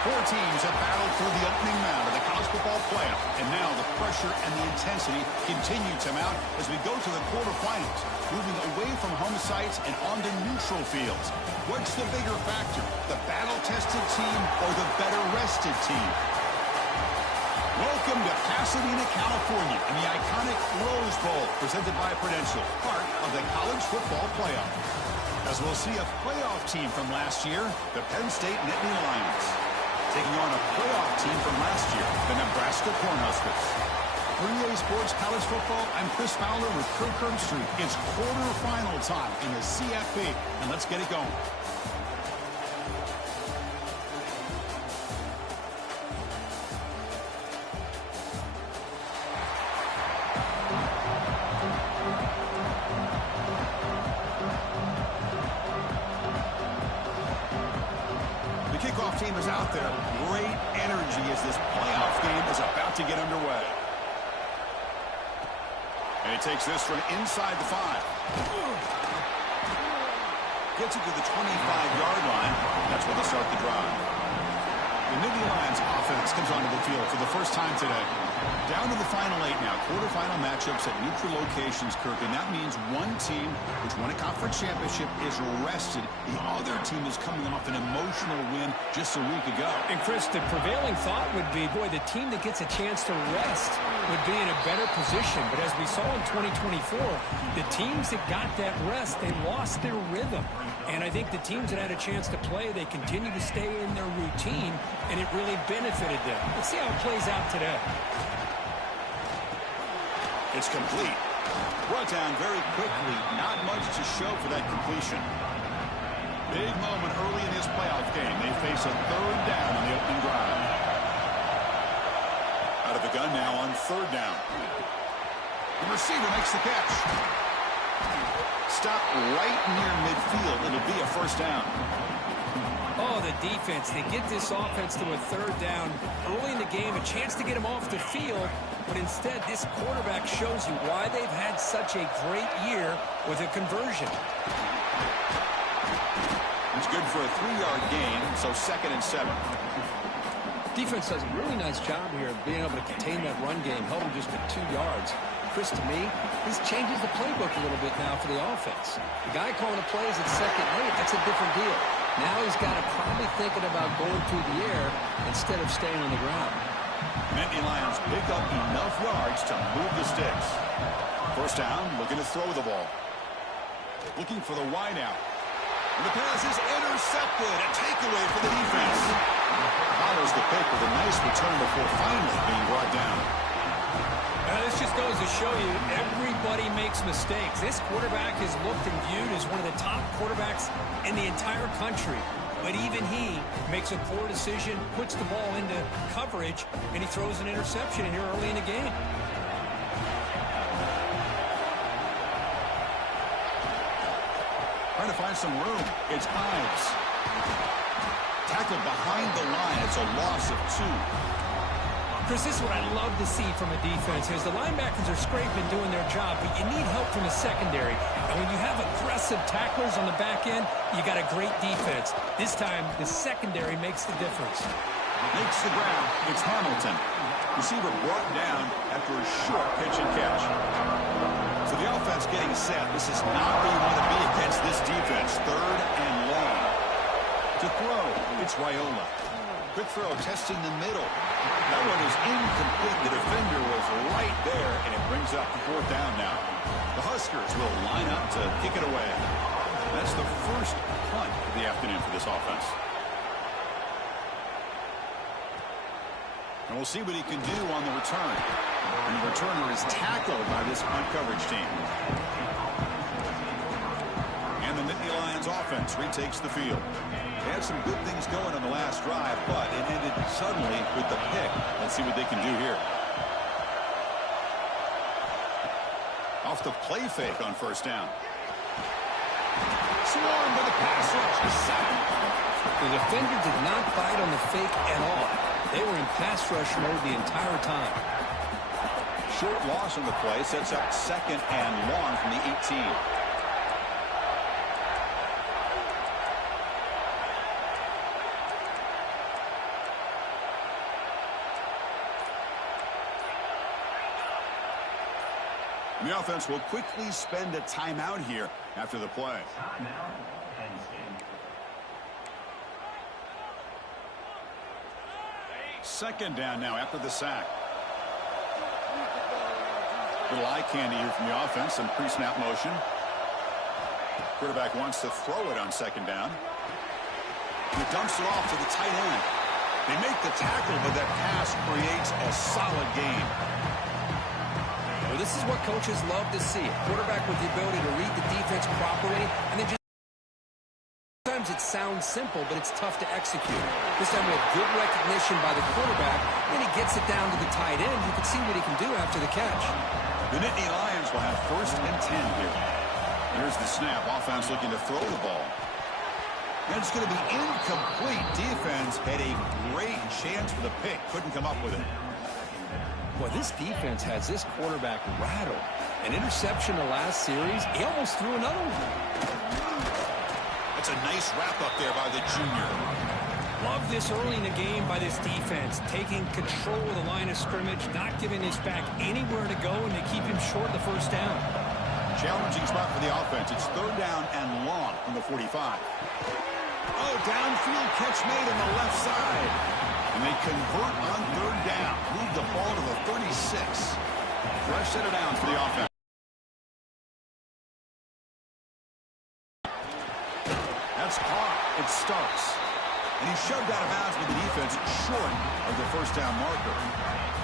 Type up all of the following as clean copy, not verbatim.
Four teams have battled through the opening round of the college football playoff, and now the pressure and the intensity continue to mount as we go to the quarterfinals, moving away from home sites and onto neutral fields. What's the bigger factor, the battle-tested team or the better-rested team? Welcome to Pasadena, California, in the iconic Rose Bowl, presented by Prudential, part of the college football playoff. As we'll see a playoff team from last year, the Penn State Nittany Lions, taking on a playoff team from last year, the Nebraska Cornhuskers. For EA Sports College Football, I'm Chris Fowler with Kirk Herbstreit. It's quarterfinal time in the CFP, and let's get it going. Team is out there. Great energy as this playoff game is about to get underway. And he takes this from inside the 5. Gets it to the 25-yard line. That's where they start the drive. The Nittany Lions offense comes onto the field for the first time today. Down to the final 8 now. Quarterfinal matchups at neutral locations, Kirk. And that means one team, which won a conference championship, is rested. The other team is coming off an emotional win just a week ago. And, Chris, the prevailing thought would be, boy, the team that gets a chance to rest would be in a better position. But as we saw in 2024, the teams that got that rest, they lost their rhythm. And I think the teams that had a chance to play, they continue to stay in their routine, and it really benefited them. Let's see how it plays out today. It's complete. Brought down very quickly. Not much to show for that completion. Big moment early in this playoff game. They face a third down on the opening drive. Out of the gun now on third down. The receiver makes the catch. Stop right near midfield. It'll be a first down. Oh, the defense. They get this offense to a third down early in the game. A chance to get them off the field. But instead, this quarterback shows you why they've had such a great year with a conversion. It's good for a 3-yard gain, so 2nd and 7. Defense does a really nice job here of being able to contain that run game, held him just with 2 yards. Chris, to me, this changes the playbook a little bit now for the offense. The guy calling the plays at second and 8, that's a different deal. Now he's got to probably thinking about going through the air instead of staying on the ground. Nittany Lions pick up enough yards to move the sticks. First down, looking to throw the ball. Looking for the wideout. And the pass is intercepted. A takeaway for the defense. Follows the pick with a nice return before finally being brought down. This just goes to show you everybody makes mistakes. This quarterback is looked and viewed as one of the top quarterbacks in the entire country. But even he makes a poor decision, puts the ball into coverage, and he throws an interception in here early in the game. Trying to find some room. It's Ives. Tackled behind the line. It's a loss of 2. Chris, this is what I love to see from a defense is the linebackers are scraping, doing their job, but you need help from the secondary. And when you have aggressive tacklers on the back end, you got a great defense. This time, the secondary makes the difference. Makes the grab. It's Hamilton. Receiver brought down after a short pitch and catch. So the offense getting set. This is not where you want to be against this defense. Third and long. To throw, it's Raiola. Quick throw, testing the middle. That one is incomplete. The defender was right there, and it brings up 4th down now. The Huskers will line up to kick it away. That's the first punt of the afternoon for this offense. And we'll see what he can do on the return. And the returner is tackled by this punt coverage team. And the Nittany Lions offense retakes the field. They had some good things going on the last drive, but it ended suddenly with the pick. Let's see what they can do here. Off the play fake on first down. Swarmed by the pass rush. The sack. The defender did not bite on the fake at all. They were in pass rush mode the entire time. Short loss on the play sets up 2nd and long from the 18. The offense will quickly spend a timeout here after the play. Second down now after the sack. Little eye candy here from the offense. Some pre-snap motion. Quarterback wants to throw it on second down. He dumps it off to the tight end. They make the tackle, but that pass creates a solid gain. Well, this is what coaches love to see. A quarterback with the ability to read the defense properly, and then just sometimes it sounds simple, but it's tough to execute. This time with good recognition by the quarterback, then he gets it down to the tight end. You can see what he can do after the catch. The Nittany Lions will have 1st and 10 here. Here's the snap. Offense looking to throw the ball. And it's going to be incomplete. Defense had a great chance for the pick. Couldn't come up with it. Boy, this defense has this quarterback rattled. An interception the last series. He almost threw another one. That's a nice wrap-up there by the junior. Love this early in the game by this defense. Taking control of the line of scrimmage, not giving his back anywhere to go, and to keep him short of the first down. Challenging spot for the offense. It's 3rd down and long from the 45. Oh, downfield catch made on the left side. And they convert on 3rd down. Move the ball to the 36. Fresh set of downs for the offense. That's caught. It Starks. And he's shoved out of bounds with the defense short of the first down marker.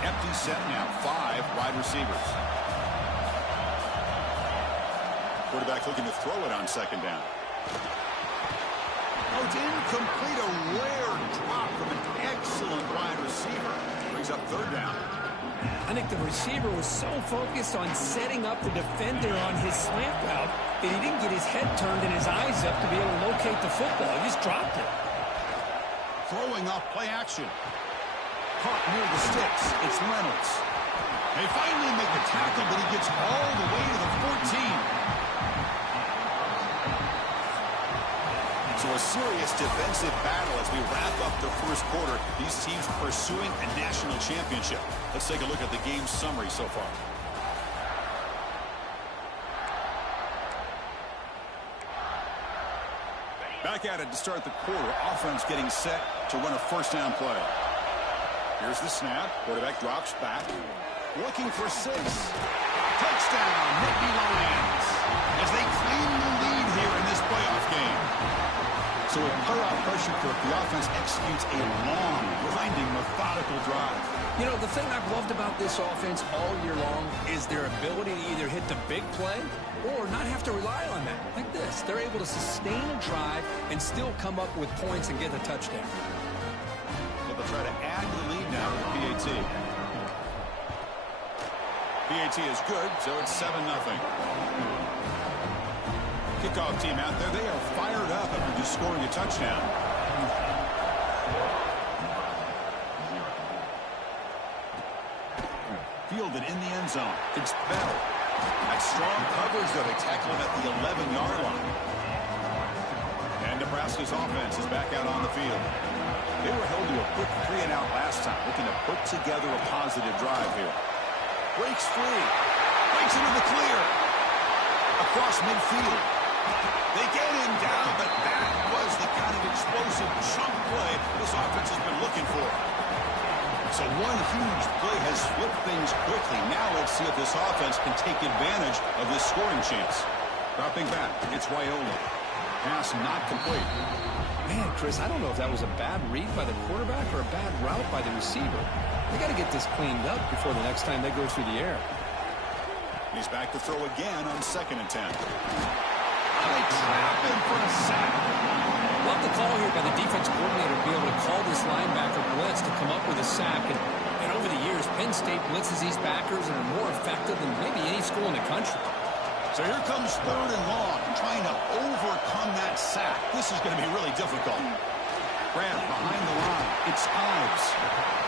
Empty set now. 5 wide receivers. Quarterback looking to throw it on second down. Oh, it's incomplete. A rare drop from an excellent wide receiver. Brings up 3rd down. I think the receiver was so focused on setting up the defender on his slant route that he didn't get his head turned and his eyes up to be able to locate the football. He just dropped it. Throwing off play action. Caught near the sticks. It's Reynolds. They finally make the tackle, but he gets all the way to the 14. So a serious defensive battle as we wrap up the first quarter. These teams pursuing a national championship. Let's take a look at the game summary so far. Back at it to start the quarter. Offense getting set to run a first down play. Here's the snap. Quarterback drops back. Looking for 6. Touchdown, Nittany Lions. As they claim the lead here in this playoff game. So with playoff pressure cook, the offense executes a long, grinding, methodical drive. You know, the thing I've loved about this offense all year long is their ability to either hit the big play or not have to rely on that. Like this. They're able to sustain a drive and still come up with points and get a touchdown. They'll try to add to the lead now with PAT. PAT is good, so it's 7-0. Kickoff team out there. They are fired up after just scoring a touchdown. Fielded in the end zone. It's Bell. That strong coverage, though. They tackle him at the 11-yard line. And Nebraska's offense is back out on the field. They were held to a quick 3-and-out last time, looking to put together a positive drive here. Breaks free. Breaks into the clear. Across midfield. They get him down, but that was the kind of explosive chunk play this offense has been looking for. So one huge play has flipped things quickly. Now let's see if this offense can take advantage of this scoring chance. Dropping back, it's Wyola. Pass not complete. Man, Chris, I don't know if that was a bad read by the quarterback or a bad route by the receiver. They got to get this cleaned up before the next time they go through the air. He's back to throw again on 2nd and 10. They trap him for a sack. Love the call here by the defense coordinator to be able to call this linebacker blitz to come up with a sack. And over the years, Penn State blitzes these backers and are more effective than maybe any school in the country. So here comes 3rd and long, trying to overcome that sack. This is going to be really difficult. Grab behind the line. It's Ives.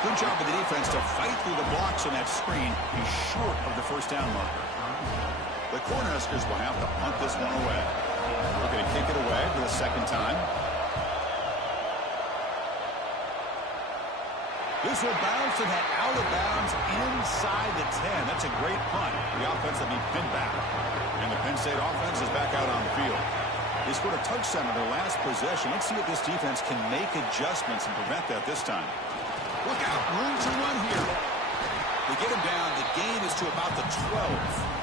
Good job of the defense to fight through the blocks on that screen. He's short of the first down marker. The Cornhuskers will have to punt this one away. We're going to kick it away for the 2nd time. This will bounce and head out of bounds inside the 10. That's a great punt. The offense will be pinned back. And the Penn State offense is back out on the field. They scored a touchdown on their last possession. Let's see if this defense can make adjustments and prevent that this time. Look out. Room to run here. They get him down. The gain is to about the 12.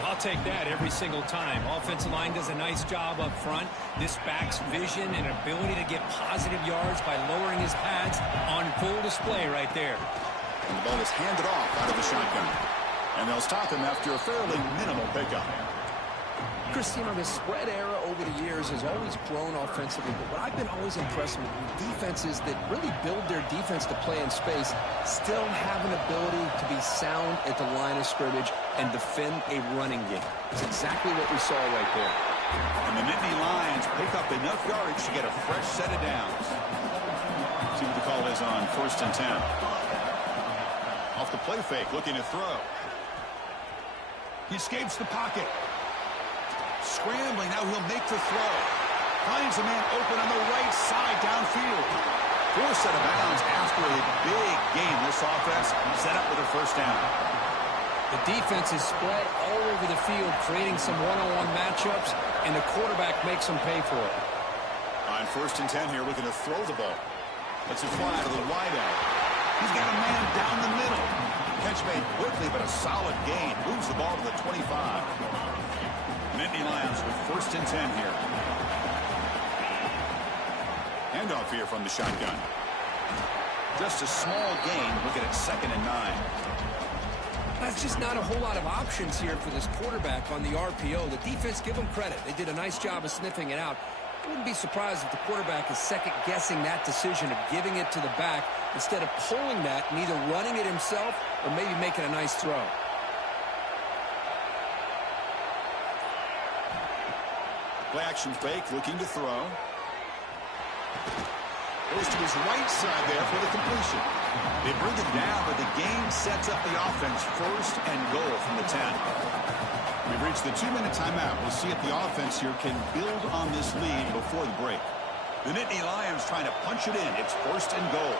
I'll take that every single time. Offensive line does a nice job up front. This back's vision and ability to get positive yards by lowering his pads on full display right there. And the ball is handed off out of the shotgun. And they'll stop him after a fairly minimal pickup. Chris, you know, the spread era over the years has always grown offensively, but what I've been always impressed with defenses that really build their defense to play in space still have an ability to be sound at the line of scrimmage and defend a running game. It's exactly what we saw right there. And the Nittany Lions pick up enough yardage to get a fresh set of downs. See what the call is on 1st and 10. Off the play fake, looking to throw. He escapes the pocket. Scrambling, now he'll make the throw. Finds a man open on the right side downfield. Forced out of bounds after a big gain. This offense set up with a first down. The defense is spread all over the field, creating some one-on-one matchups, and the quarterback makes them pay for it. On 1st and 10 here, looking to throw the ball. Let's it fly to the wideout. He's got a man down the middle. Catch made quickly, but a solid gain. Moves the ball to the 25. Nittany Lions with 1st and 10 here. Handoff here from the shotgun. Just a small gain. Looking at 2nd and 9. That's just not a whole lot of options here for this quarterback on the RPO. The defense, give them credit. They did a nice job of sniffing it out. I wouldn't be surprised if the quarterback is second-guessing that decision of giving it to the back instead of pulling that and either running it himself or maybe making a nice throw. Play action fake, looking to throw. Goes to his right side there for the completion. They bring it down, but the game sets up the offense 1st and goal from the 10. We've reached the 2-minute timeout. We'll see if the offense here can build on this lead before the break. The Nittany Lions trying to punch it in. It's 1st and goal.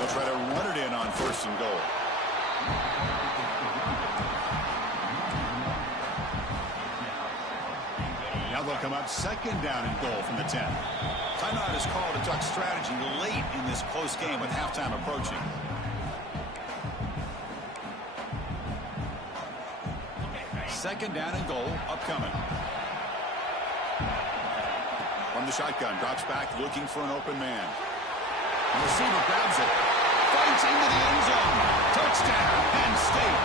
They'll try to run it in on 1st and goal. Now they'll come up 2nd down and goal from the 10. Timeout is called to talk strategy late in this close game with halftime approaching. Second down and goal upcoming. From the shotgun, drops back looking for an open man. The receiver grabs it. Fights into the end zone. Touchdown, Penn State.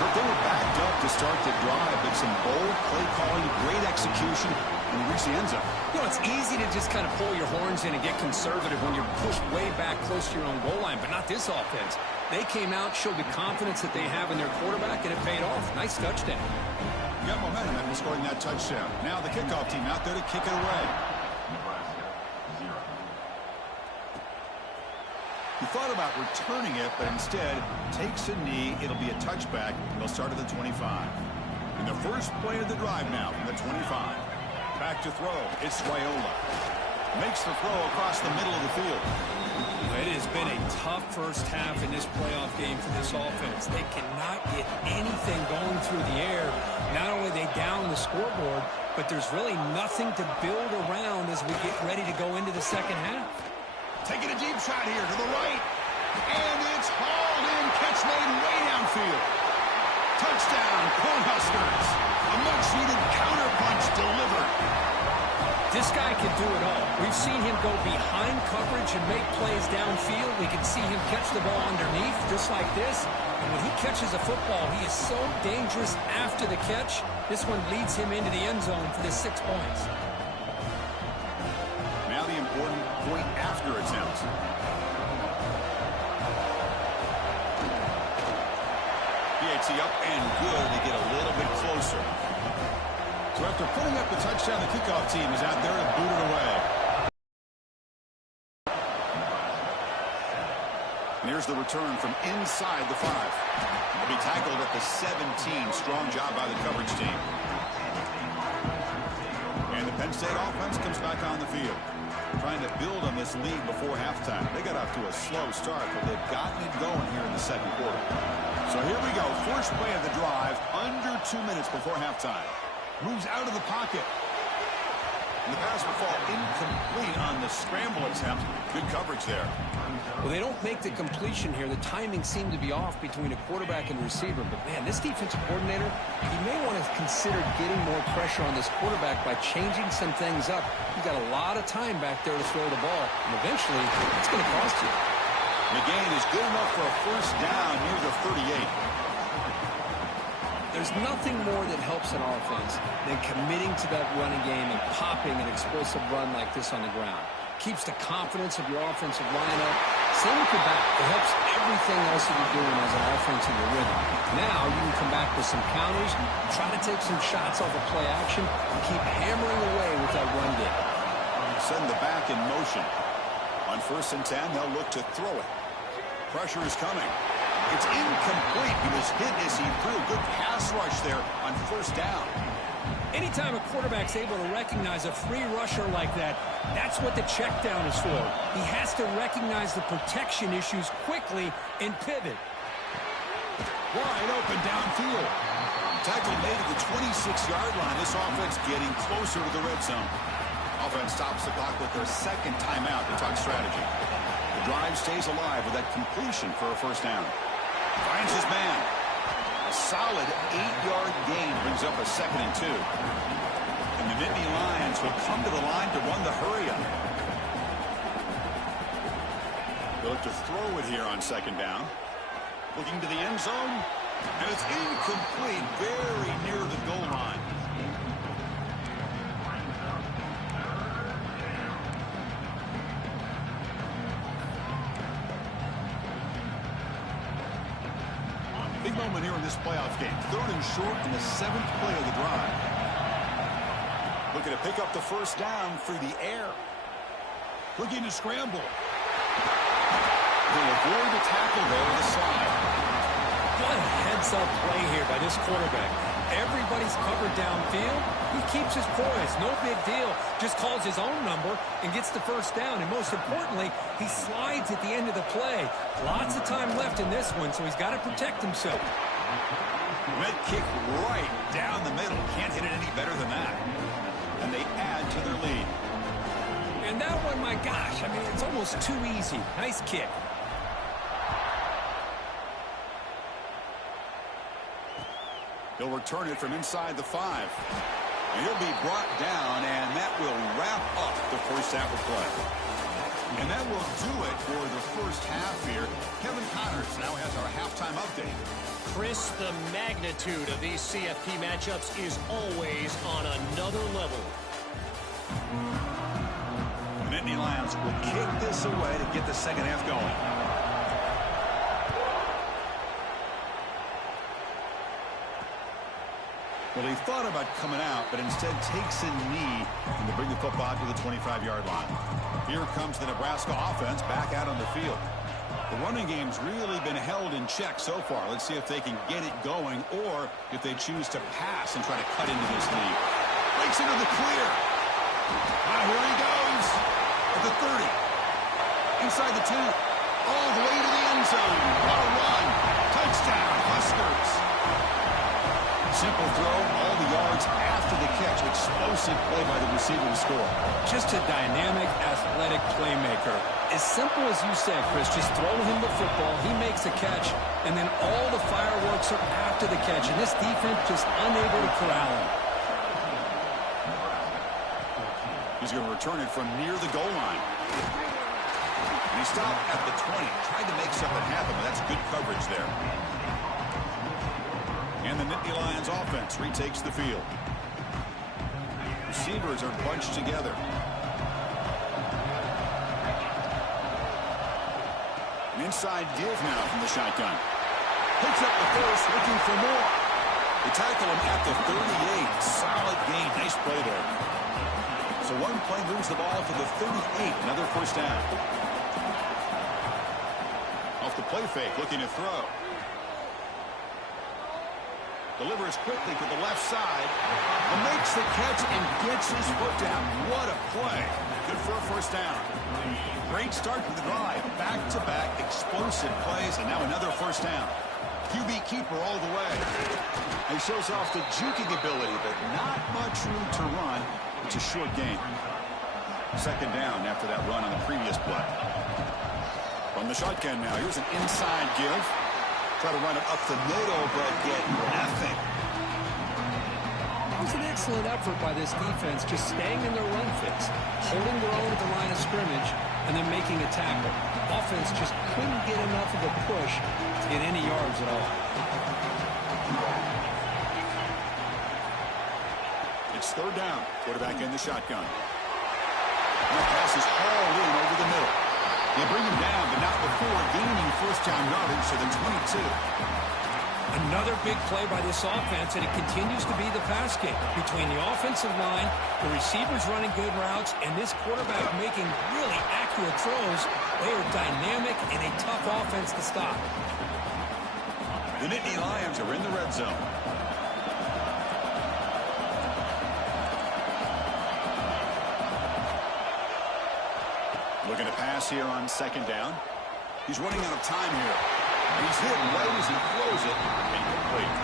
But they were backed up to start the drive, but some bold play calling, great execution, and reach the end zone. You know, it's easy to just kind of pull your horns in and get conservative when you're pushed way back close to your own goal line, but not this offense. They came out, showed the confidence that they have in their quarterback, and it paid off. Nice touchdown. You got momentum after scoring that touchdown. Now the kickoff team out there to kick it away. He thought about returning it, but instead takes a knee. It'll be a touchback. They'll start at the 25. And the first play of the drive now from the 25. Back to throw. It's Raiola. Makes the throw across the middle of the field. It has been a tough first half in this playoff game for this offense. They cannot get anything going through the air. Not only are they down the scoreboard, but there's really nothing to build around as we get ready to go into the second half. Taking a deep shot here to the right. And it's hauled in. Catch made way downfield. Touchdown, Cornhuskers. A much-needed counterpunch delivered. This guy can do it all. We've seen him go behind coverage and make plays downfield. We can see him catch the ball underneath, just like this. And when he catches a football, he is so dangerous after the catch. This one leads him into the end zone for the 6 points. Now the important point after attempt. PAT up and good. They get a little bit closer. So after putting up the touchdown, the kickoff team is out there to boot it away. And here's the return from inside the 5. He'll be tackled at the 17. Strong job by the coverage team. And the Penn State offense comes back on the field. trying to build on this lead before halftime. They got off to a slow start, but they've gotten it going here in the second quarter. So here we go. First play of the drive, under 2 minutes before halftime. Moves out of the pocket. And the pass will fall incomplete on the scramble attempt. Good coverage there. Well, they don't make the completion here. The timing seemed to be off between a quarterback and receiver. But, man, this defensive coordinator, he may want to consider getting more pressure on this quarterback by changing some things up. He's got a lot of time back there to throw the ball. And eventually, it's going to cost you. The gain is good enough for a first down near the 38. There's nothing more that helps an offense than committing to that running game and popping an explosive run like this on the ground. Keeps the confidence of your offensive line up. Same with the back. It helps everything else that you're doing as an offense in your rhythm. Now you can come back with some counters, try to take some shots off of play action, and keep hammering away with that run game. Send the back in motion. On 1st and 10, they'll look to throw it. Pressure is coming. It's incomplete. He was hit as he threw. Good pass rush there on 1st down. Anytime a quarterback's able to recognize a free rusher like that, that's what the check down is for. He has to recognize the protection issues quickly and pivot. Wide open downfield. Tackle made at the 26-yard line. This offense getting closer to the red zone. Offense stops the clock with their second timeout to talk strategy. The drive stays alive with that completion for a first down. Finds his man. A solid 8-yard gain brings up a 2nd and 2. And the Nittany Lions will come to the line to run the hurry-up. They'll look to throw it here on 2nd down. Looking to the end zone. And it's incomplete, very near the goal line. Big moment here in this playoff game. 3rd and short in the 7th play of the drive. Looking to pick up the first down through the air. Looking to scramble. He'll avoid the tackle there with a slide. What a heads-up play here by this quarterback. Everybody's covered downfield. He keeps his poise. No big deal. Just calls his own number and gets the first down. And most importantly, he slides at the end of the play. Lots of time left in this one, so he's got to protect himself. Red kick right down the middle. Can't hit it any better than that. And they add to their lead. And that one, my gosh, I mean, it's almost too easy. Nice kick. He'll return it from inside the 5. And he'll be brought down, and that will wrap up the first half of play. And that will do it for the first half here. Kevin Connors now has our halftime update. Chris, the magnitude of these CFP matchups is always on another level. The Nittany Lions will kick this away to get the second half going. Well, he thought about coming out, but instead takes a knee and to bring the football to the 25-yard line. Here comes the Nebraska offense back out on the field. The running game's really been held in check so far. Let's see if they can get it going or if they choose to pass and try to cut into this lead. Breaks into the clear. Here he goes at the 30. Inside the 2. All the way to the end zone. What a run. Touchdown, Huskers. Simple throw, all the yards after the catch. Explosive play by the receiver to score. Just a dynamic, athletic playmaker. As simple as you said, Chris, just throw him the football, he makes a catch, and then all the fireworks are after the catch. And this defense just unable to corral him. He's going to return it from near the goal line. And he stopped at the 20. Tried to make something happen, but that's good coverage there. And the Nittany Lions offense retakes the field. Receivers are bunched together. An inside give now from the shotgun. Picks up the first, looking for more. They tackle him at the 38. Solid gain. Nice play there. So one play moves the ball to the 38. Another first down. Off the play fake, looking to throw. Delivers quickly to the left side. And makes the catch and gets his foot down. What a play. Good for a first down. Great start to the drive. Back-to-back explosive plays, and now another first down. QB keeper all the way. He shows off the juking ability, but not much room to run. It's a short gain. Second down after that run on the previous play. From the shotgun now, here's an inside give. Try to run it up the middle, but get nothing. It was an excellent effort by this defense, just staying in their run fits, holding their own at the line of scrimmage, and then making a tackle. Offense just couldn't get enough of a push to get any yards at all. It's third down. Quarterback in the shotgun. And the pass is all in over the middle. They bring him down, but not before gaining first down yardage to the 22. Another big play by this offense, and it continues to be the pass game. Between the offensive line, the receivers running good routes, and this quarterback making really accurate throws, they are dynamic and a tough offense to stop. The Nittany Lions are in the red zone. Looking to pass here on second down. He's running out of time here. And he's hit right as he throws it. Incomplete.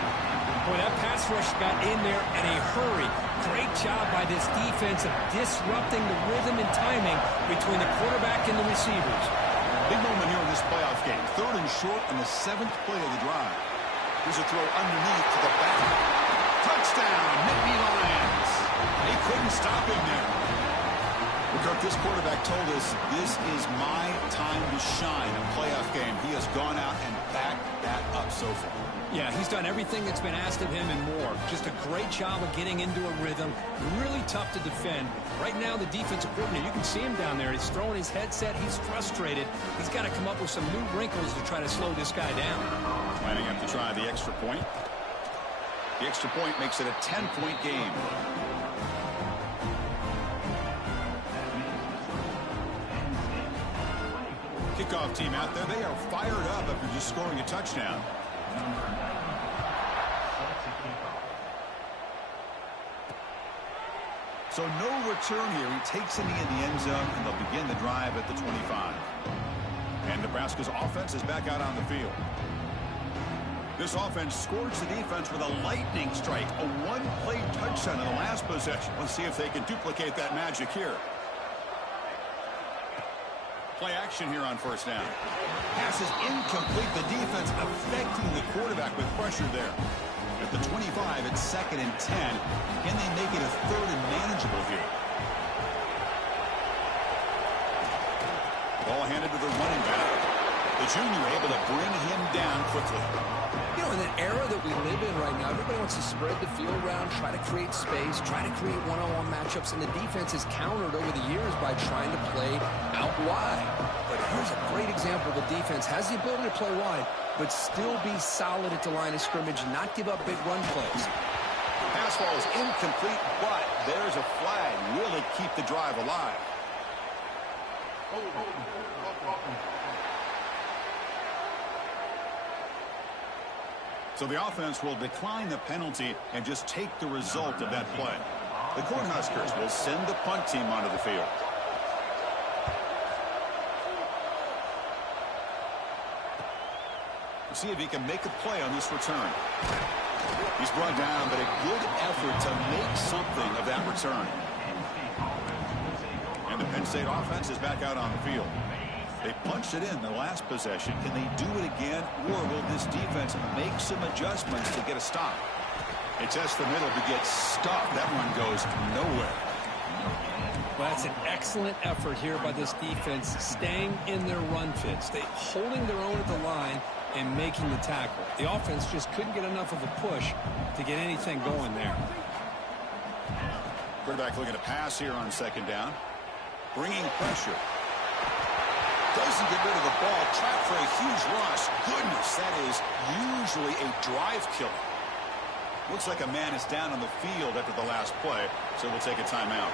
Boy, that pass rush got in there in a hurry. Great job by this defense of disrupting the rhythm and timing between the quarterback and the receivers. Big moment here in this playoff game. Third and short on the 7th play of the drive. Here's a throw underneath to the back. Touchdown, Nittany Lions. He couldn't stop him there. Kirk, this quarterback told us this is my time to shine in a playoff game. He has gone out and backed that up so far. Yeah, he's done everything that's been asked of him and more. Just a great job of getting into a rhythm. Really tough to defend. Right now, the defensive coordinator, you can see him down there. He's throwing his headset. He's frustrated. He's got to come up with some new wrinkles to try to slow this guy down. Lining up to try the extra point. The extra point makes it a 10-point game. Kickoff team out there. They are fired up after just scoring a touchdown. So no return here. He takes it in the end zone, and they'll begin the drive at the 25. And Nebraska's offense is back out on the field. This offense scorched the defense with a lightning strike, a one-play touchdown in the last possession. Let's see if they can duplicate that magic here. Play action here on first down. Pass is incomplete. The defense affecting the quarterback with pressure there. At the 25, it's 2nd and 10. Can they make it a 3rd and manageable here? Ball handed to the running back. The junior able to bring him down quickly. You know, in the era that we live in right now, everybody wants to spread the field around, try to create space, try to create one-on-one matchups, and the defense has countered over the years by trying to play out wide. But here's a great example. The defense has the ability to play wide, but still be solid at the line of scrimmage, not give up big run plays. Pass ball is incomplete, but there's a flag. Really keep the drive alive. So the offense will decline the penalty and just take the result of that play. The Cornhuskers will send the punt team onto the field. We'll see if he can make a play on this return. He's brought down, but a good effort to make something of that return. And the Penn State offense is back out on the field. They punched it in the last possession. Can they do it again, or will this defense make some adjustments to get a stop? They test the middle to get stuffed. That one goes nowhere. Well, that's an excellent effort here by this defense, staying in their run fits. They holding their own at the line and making the tackle. The offense just couldn't get enough of a push to get anything going there. Quarterback looking to pass here on second down. Bringing pressure. Doesn't get rid of the ball. Trapped for a huge loss. Goodness, that is usually a drive killer. Looks like a man is down on the field after the last play, so we'll take a timeout.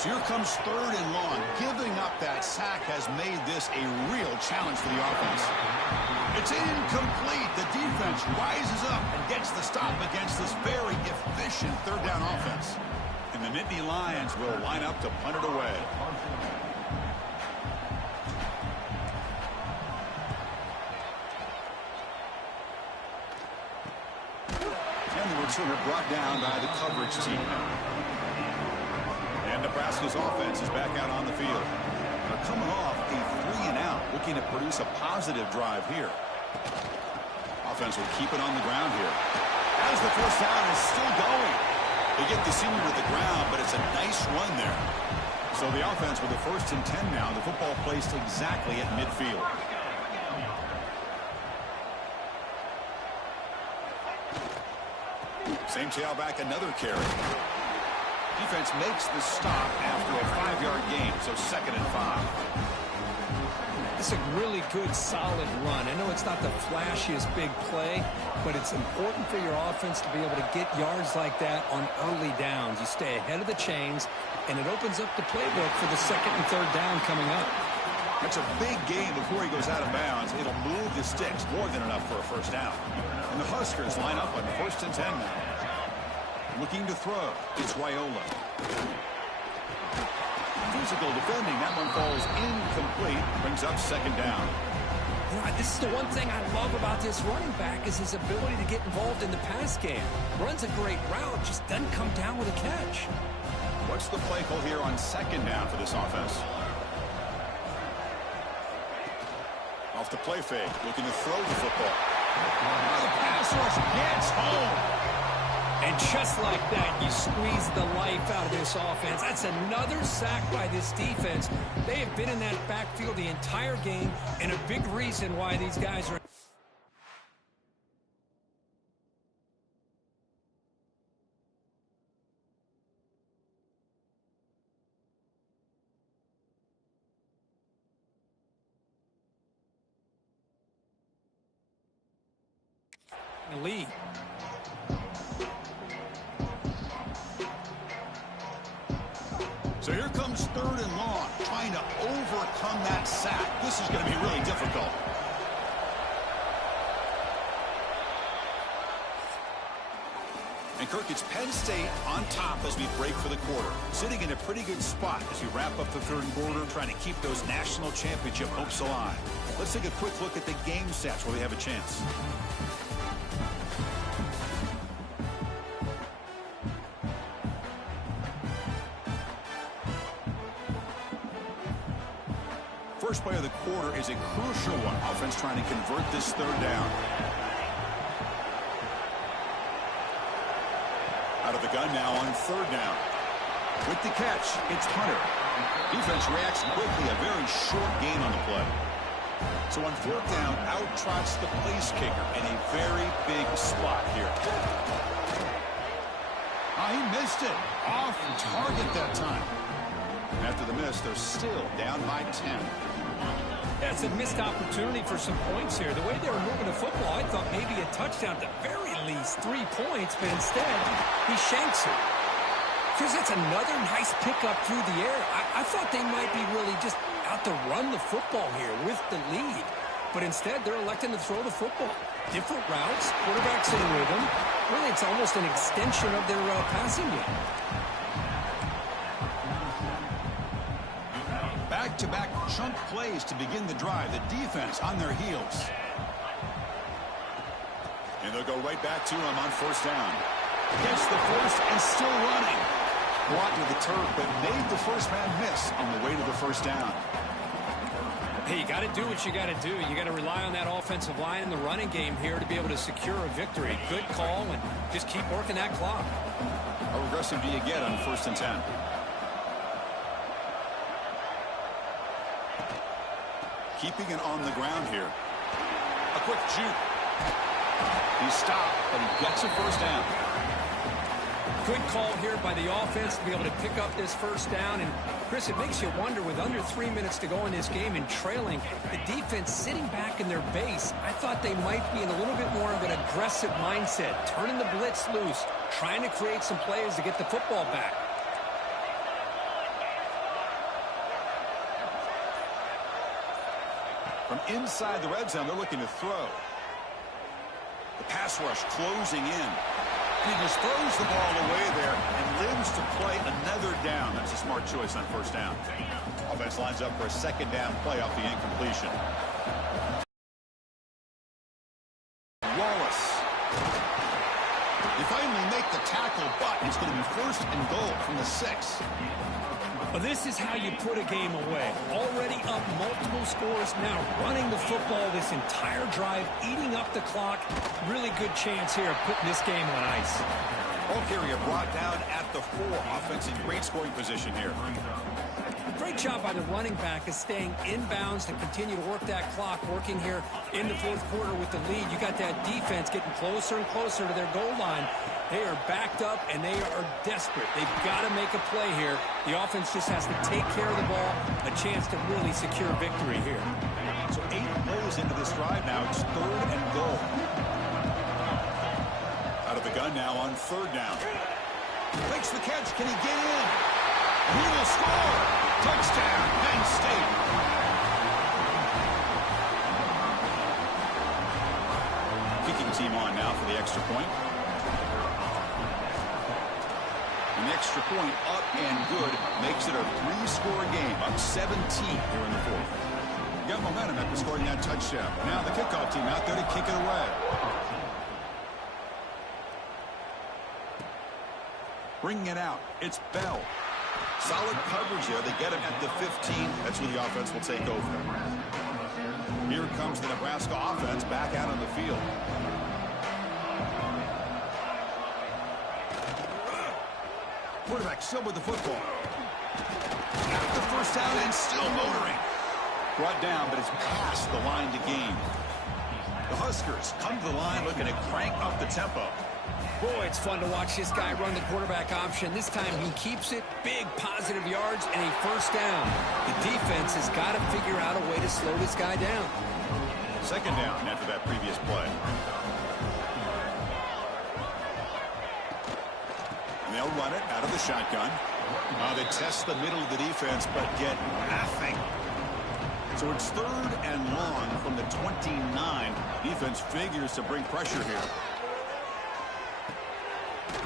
So here comes 3rd and long. Giving up that sack has made this a real challenge for the offense. It's incomplete. The defense rises up and gets the stop against this very efficient 3rd down offense. And the Nittany Lions will line up to punt it away. And the returner brought down by the coverage team. And Nebraska's offense is back out on the field. They're coming off a 3-and-out, looking to produce a positive drive here. Offense will keep it on the ground here. As the first down is still going. They get the senior to the ground, but it's a nice run there. So the offense with the 1st and 10 now. The football placed exactly at midfield. Same tailback, another carry. Defense makes the stop after a 5-yard gain, so 2nd and 5. It's a really good, solid run. I know it's not the flashiest big play, but it's important for your offense to be able to get yards like that on early downs. You stay ahead of the chains, and it opens up the playbook for the 2nd and 3rd down coming up. That's a big gain before he goes out of bounds. It'll move the sticks more than enough for a first down. And the Huskers line up on 1st and 10 now. Looking to throw. It's Raiola. Physical defending. That one falls incomplete. Brings up 2nd down. Right, this is the one thing I love about this running back is his ability to get involved in the pass game. Runs a great route, just doesn't come down with a catch. What's the play call here on 2nd down for this offense? Off the play fake. Looking to throw the football. The pass rush gets home. And just like that, you squeeze the life out of this offense. That's another sack by this defense. They have been in that backfield the entire game, and a big reason why these guys are... lead. So here comes 3rd and long, trying to overcome that sack. This is going to be really difficult. And Kirk, it's Penn State on top as we break for the quarter. Sitting in a pretty good spot as we wrap up the 3rd quarter, trying to keep those national championship hopes alive. Let's take a quick look at the game stats where we have a chance. First play of the quarter is a crucial one. Offense trying to convert this 3rd down. Out of the gun now on 3rd down. With the catch, it's Hunter. Defense reacts quickly, a very short gain on the play. So on 4th down, out trots the place kicker in a very big spot here. He missed it. Off target that time. After the miss, they're still down by 10. Yeah, it's a missed opportunity for some points here. The way they were moving the football, I thought maybe a touchdown, at the very least 3 points, but instead, he shanks it. Chris, that's another nice pickup through the air. I thought they might be really just out to run the football here with the lead, but instead, they're electing to throw the football. Different routes, quarterback's in rhythm. Really, it's almost an extension of their passing game. Back-to-back chunk plays to begin the drive. The defense on their heels. And they'll go right back to him on 1st down. Gets the first and still running. Brought to the turf, but made the first man miss on the way to the 1st down. Hey, you got to do what you got to do. You got to rely on that offensive line in the running game here to be able to secure a victory. Good call, and just keep working that clock. How aggressive do you get on 1st and 10? Keeping it on the ground here. A quick juke. He stopped, but he gets a 1st down. Good call here by the offense to be able to pick up this 1st down. And, Chris, it makes you wonder, with under 3 minutes to go in this game and trailing, the defense sitting back in their base, I thought they might be in a little bit more of an aggressive mindset, turning the blitz loose, trying to create some plays to get the football back. From inside the red zone, they're looking to throw. The pass rush closing in. He just throws the ball away there and lives to play another down. That's a smart choice on first down. Offense lines up for a second down play off the incompletion. Wallace. They finally make the tackle, but it's going to be first and goal from the 6. Well, this is how you put a game away. Already up multiple scores, now running the football this entire drive, eating up the clock. Really good chance here of putting this game on ice. Ball carrier brought down at the 4. Offense in great scoring position here. Great job by the running back is staying inbounds to continue to work that clock, working here in the fourth quarter with the lead. You got that defense getting closer and closer to their goal line. They are backed up, and they are desperate. They've got to make a play here. The offense just has to take care of the ball, a chance to really secure victory here. So 8 plays into this drive now. It's third and goal. Out of the gun now on third down. Makes the catch. Can he get in? He will score. Touchdown, Penn State. Kicking team on now for the extra point. An extra point up and good makes it a 3-score game, up 17 here in the fourth. Got momentum after scoring that touchdown. Now the kickoff team out there to kick it away. Bringing it out, it's Bell. Solid coverage there. They get him at the 15. That's where the offense will take over. Here comes the Nebraska offense back out on the field. Quarterback still with the football. At the first down and still motoring. Brought down, but it's past the line to gain. The Huskers come to the line looking to crank up the tempo. Boy, it's fun to watch this guy run the quarterback option. This time he keeps it, big positive yards, and a first down. The defense has got to figure out a way to slow this guy down. Second down after that previous play. And they'll run it out of the shotgun. They test the middle of the defense, but get nothing. So it's third and long from the 29. Defense figures to bring pressure here.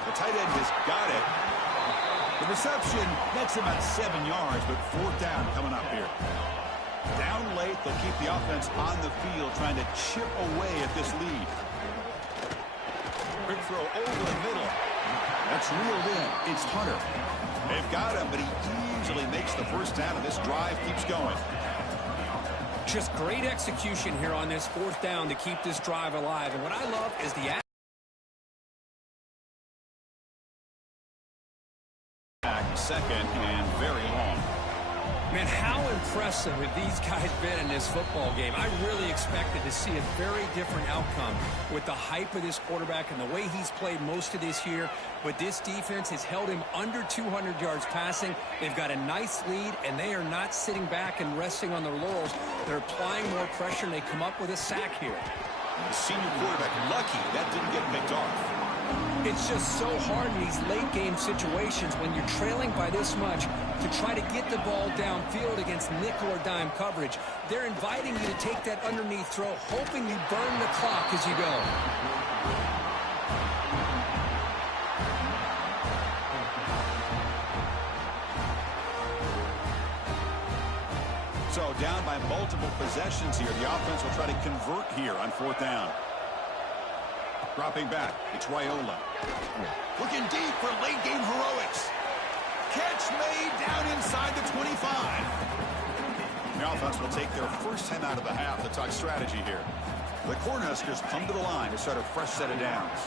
The tight end has got it. The reception nets him at 7 yards, but fourth down coming up here. Down late, they'll keep the offense on the field, trying to chip away at this lead. Quick throw over the middle. That's reeled in. It's Hunter. They've got him, but he easily makes the first down, and this drive keeps going. Just great execution here on this fourth down to keep this drive alive. And what I love is the second and very long. Man, how impressive have these guys been in this football game? I really expected to see a very different outcome with the hype of this quarterback and the way he's played most of this year. But this defense has held him under 200 yards passing. They've got a nice lead, and they are not sitting back and resting on their laurels. They're applying more pressure, and they come up with a sack here. The senior quarterback lucky that didn't get picked off. It's just so hard in these late-game situations when you're trailing by this much to try to get the ball downfield against nickel or dime coverage. They're inviting you to take that underneath throw, hoping you burn the clock as you go. So down by multiple possessions here. The offense will try to convert here on fourth down. Dropping back, it's Raiola. Looking deep for late-game heroics. Catch made down inside the 25. The offense will take their first 10 out of the half to talk strategy here. The Cornhuskers come to the line to start a fresh set of downs.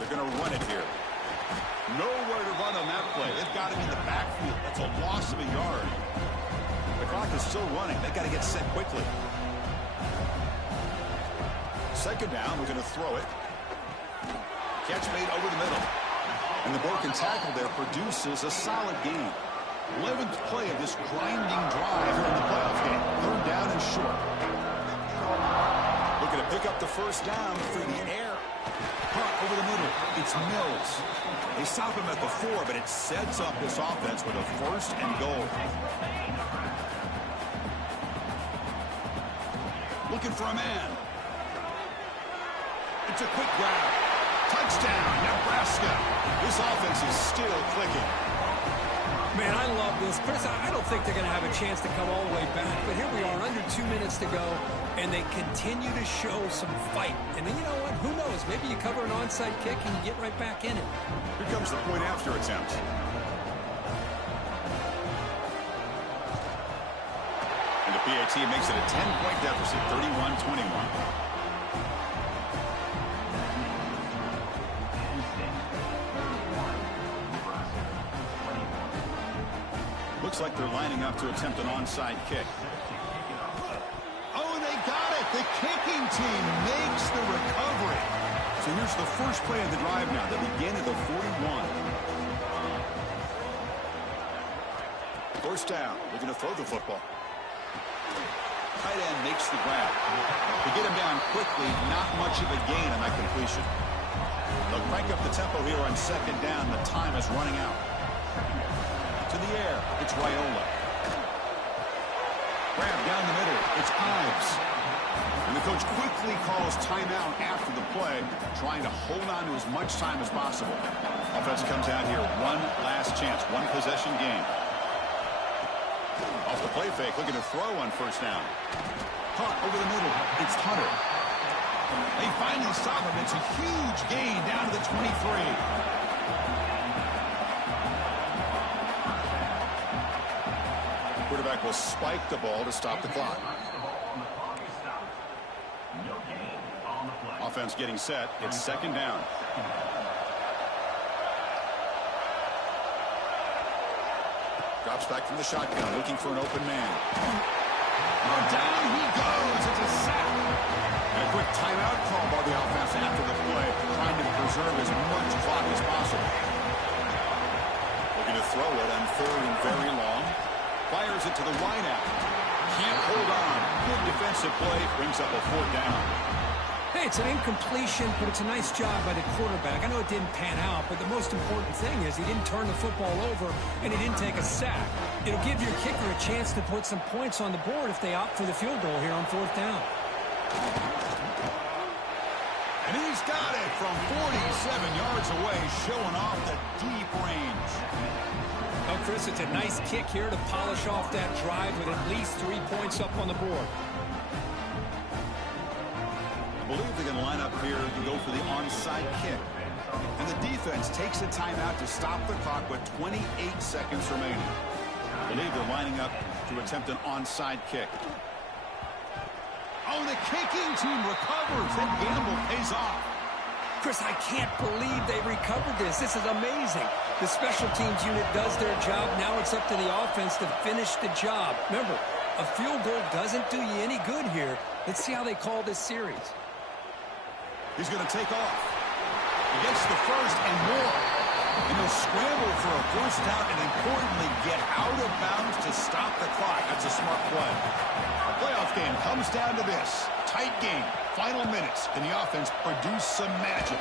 They're going to run it here. Nowhere to run on that play. They've got him in the backfield. That's a loss of a yard. The clock is still running. They've got to get set quickly. Second down, we're going to throw it. Catch made over the middle. And the broken tackle there produces a solid gain. 11th play of this grinding drive here in the playoff game. Third down and short. Looking to pick up the first down through the air. Punt over the middle. It's Mills. They stop him at the 4, but it sets up this offense with a first and goal. looking for a man. It's a quick grab. Touchdown, Nebraska. This offense is still clicking. Man, I love this. Chris, I don't think they're going to have a chance to come all the way back. But here we are, under 2 minutes to go, and they continue to show some fight. And then, you know what? Who knows? Maybe you cover an onside kick and you get right back in it. Here comes the point after attempt. And the PAT makes it a 10-point deficit, 31-21. Looks like they're lining up to attempt an onside kick. Oh, they got it. The kicking team makes the recovery. So here's the first play of the drive now. They begin at the 41. First down. Looking to throw the football. Tight end makes the grab. To get him down quickly, not much of a gain on that completion. They'll crank up the tempo here on second down. The time is running out. To the air, it's Raiola. Grab down the middle, it's Ives. And the coach quickly calls timeout after the play, trying to hold on to as much time as possible. Offense comes out here, one last chance, one possession game. Off the play fake, looking to throw on first down. Caught over the middle, it's Hunter. They finally stop him, it's a huge gain down to the 23. Quarterback will spike the ball to stop the clock. Offense getting set. It's second down. Drops back from the shotgun, looking for an open man. Oh, down he goes. It's a sack. And a quick timeout call by the offense after the play, trying to preserve as much clock as possible. Looking to throw it on third and very long. Fires it to the wideout. Can't hold on. Good defensive play. Brings up a fourth down. Hey, it's an incompletion, but it's a nice job by the quarterback. I know it didn't pan out, but the most important thing is he didn't turn the football over and he didn't take a sack. It'll give your kicker a chance to put some points on the board if they opt for the field goal here on fourth down. And he's got it from 47 yards away, showing off the deep range. Oh, Chris, it's a nice kick here to polish off that drive with at least 3 points up on the board. I believe they're going to line up here to go for the onside kick. And the defense takes a timeout to stop the clock with 28 seconds remaining. I believe they're lining up to attempt an onside kick. Oh, the kicking team recovers. That gamble pays off. Chris, I can't believe they recovered this. This is amazing. The special teams unit does their job. Now it's up to the offense to finish the job. Remember, a field goal doesn't do you any good here. Let's see how they call this series. He's going to take off. He gets the first and more. And he'll scramble for a first down and, importantly, get out of bounds to stop the clock. That's a smart play. A playoff game comes down to this. Tight game. Final minutes. Can the offense produce some magic?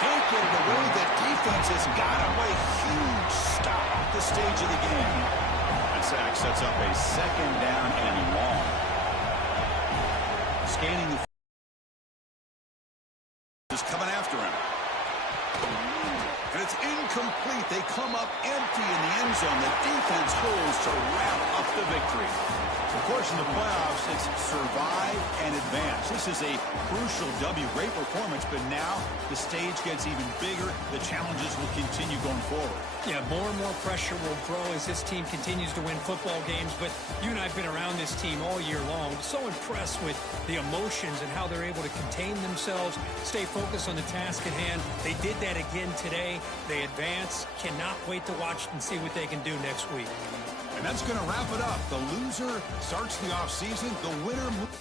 Can't get it away. The defense has got away. Huge stop at the stage of the game. That sack sets up a second down and long. Scanning the is coming after him. And it's incomplete. They come up empty in the end zone. The defense holds to wrap up the victory. Of course, in the playoffs, it's survive and advance. This is a crucial W. Great performance, but now the stage gets even bigger. The challenges will continue going forward. Yeah, more and more pressure will grow as this team continues to win football games, but you and I have been around this team all year long. So impressed with the emotions and how they're able to contain themselves, stay focused on the task at hand. They did that again today. They advance. Cannot wait to watch and see what they can do next week. And that's going to wrap it up. The loser starts the offseason. The winner moves.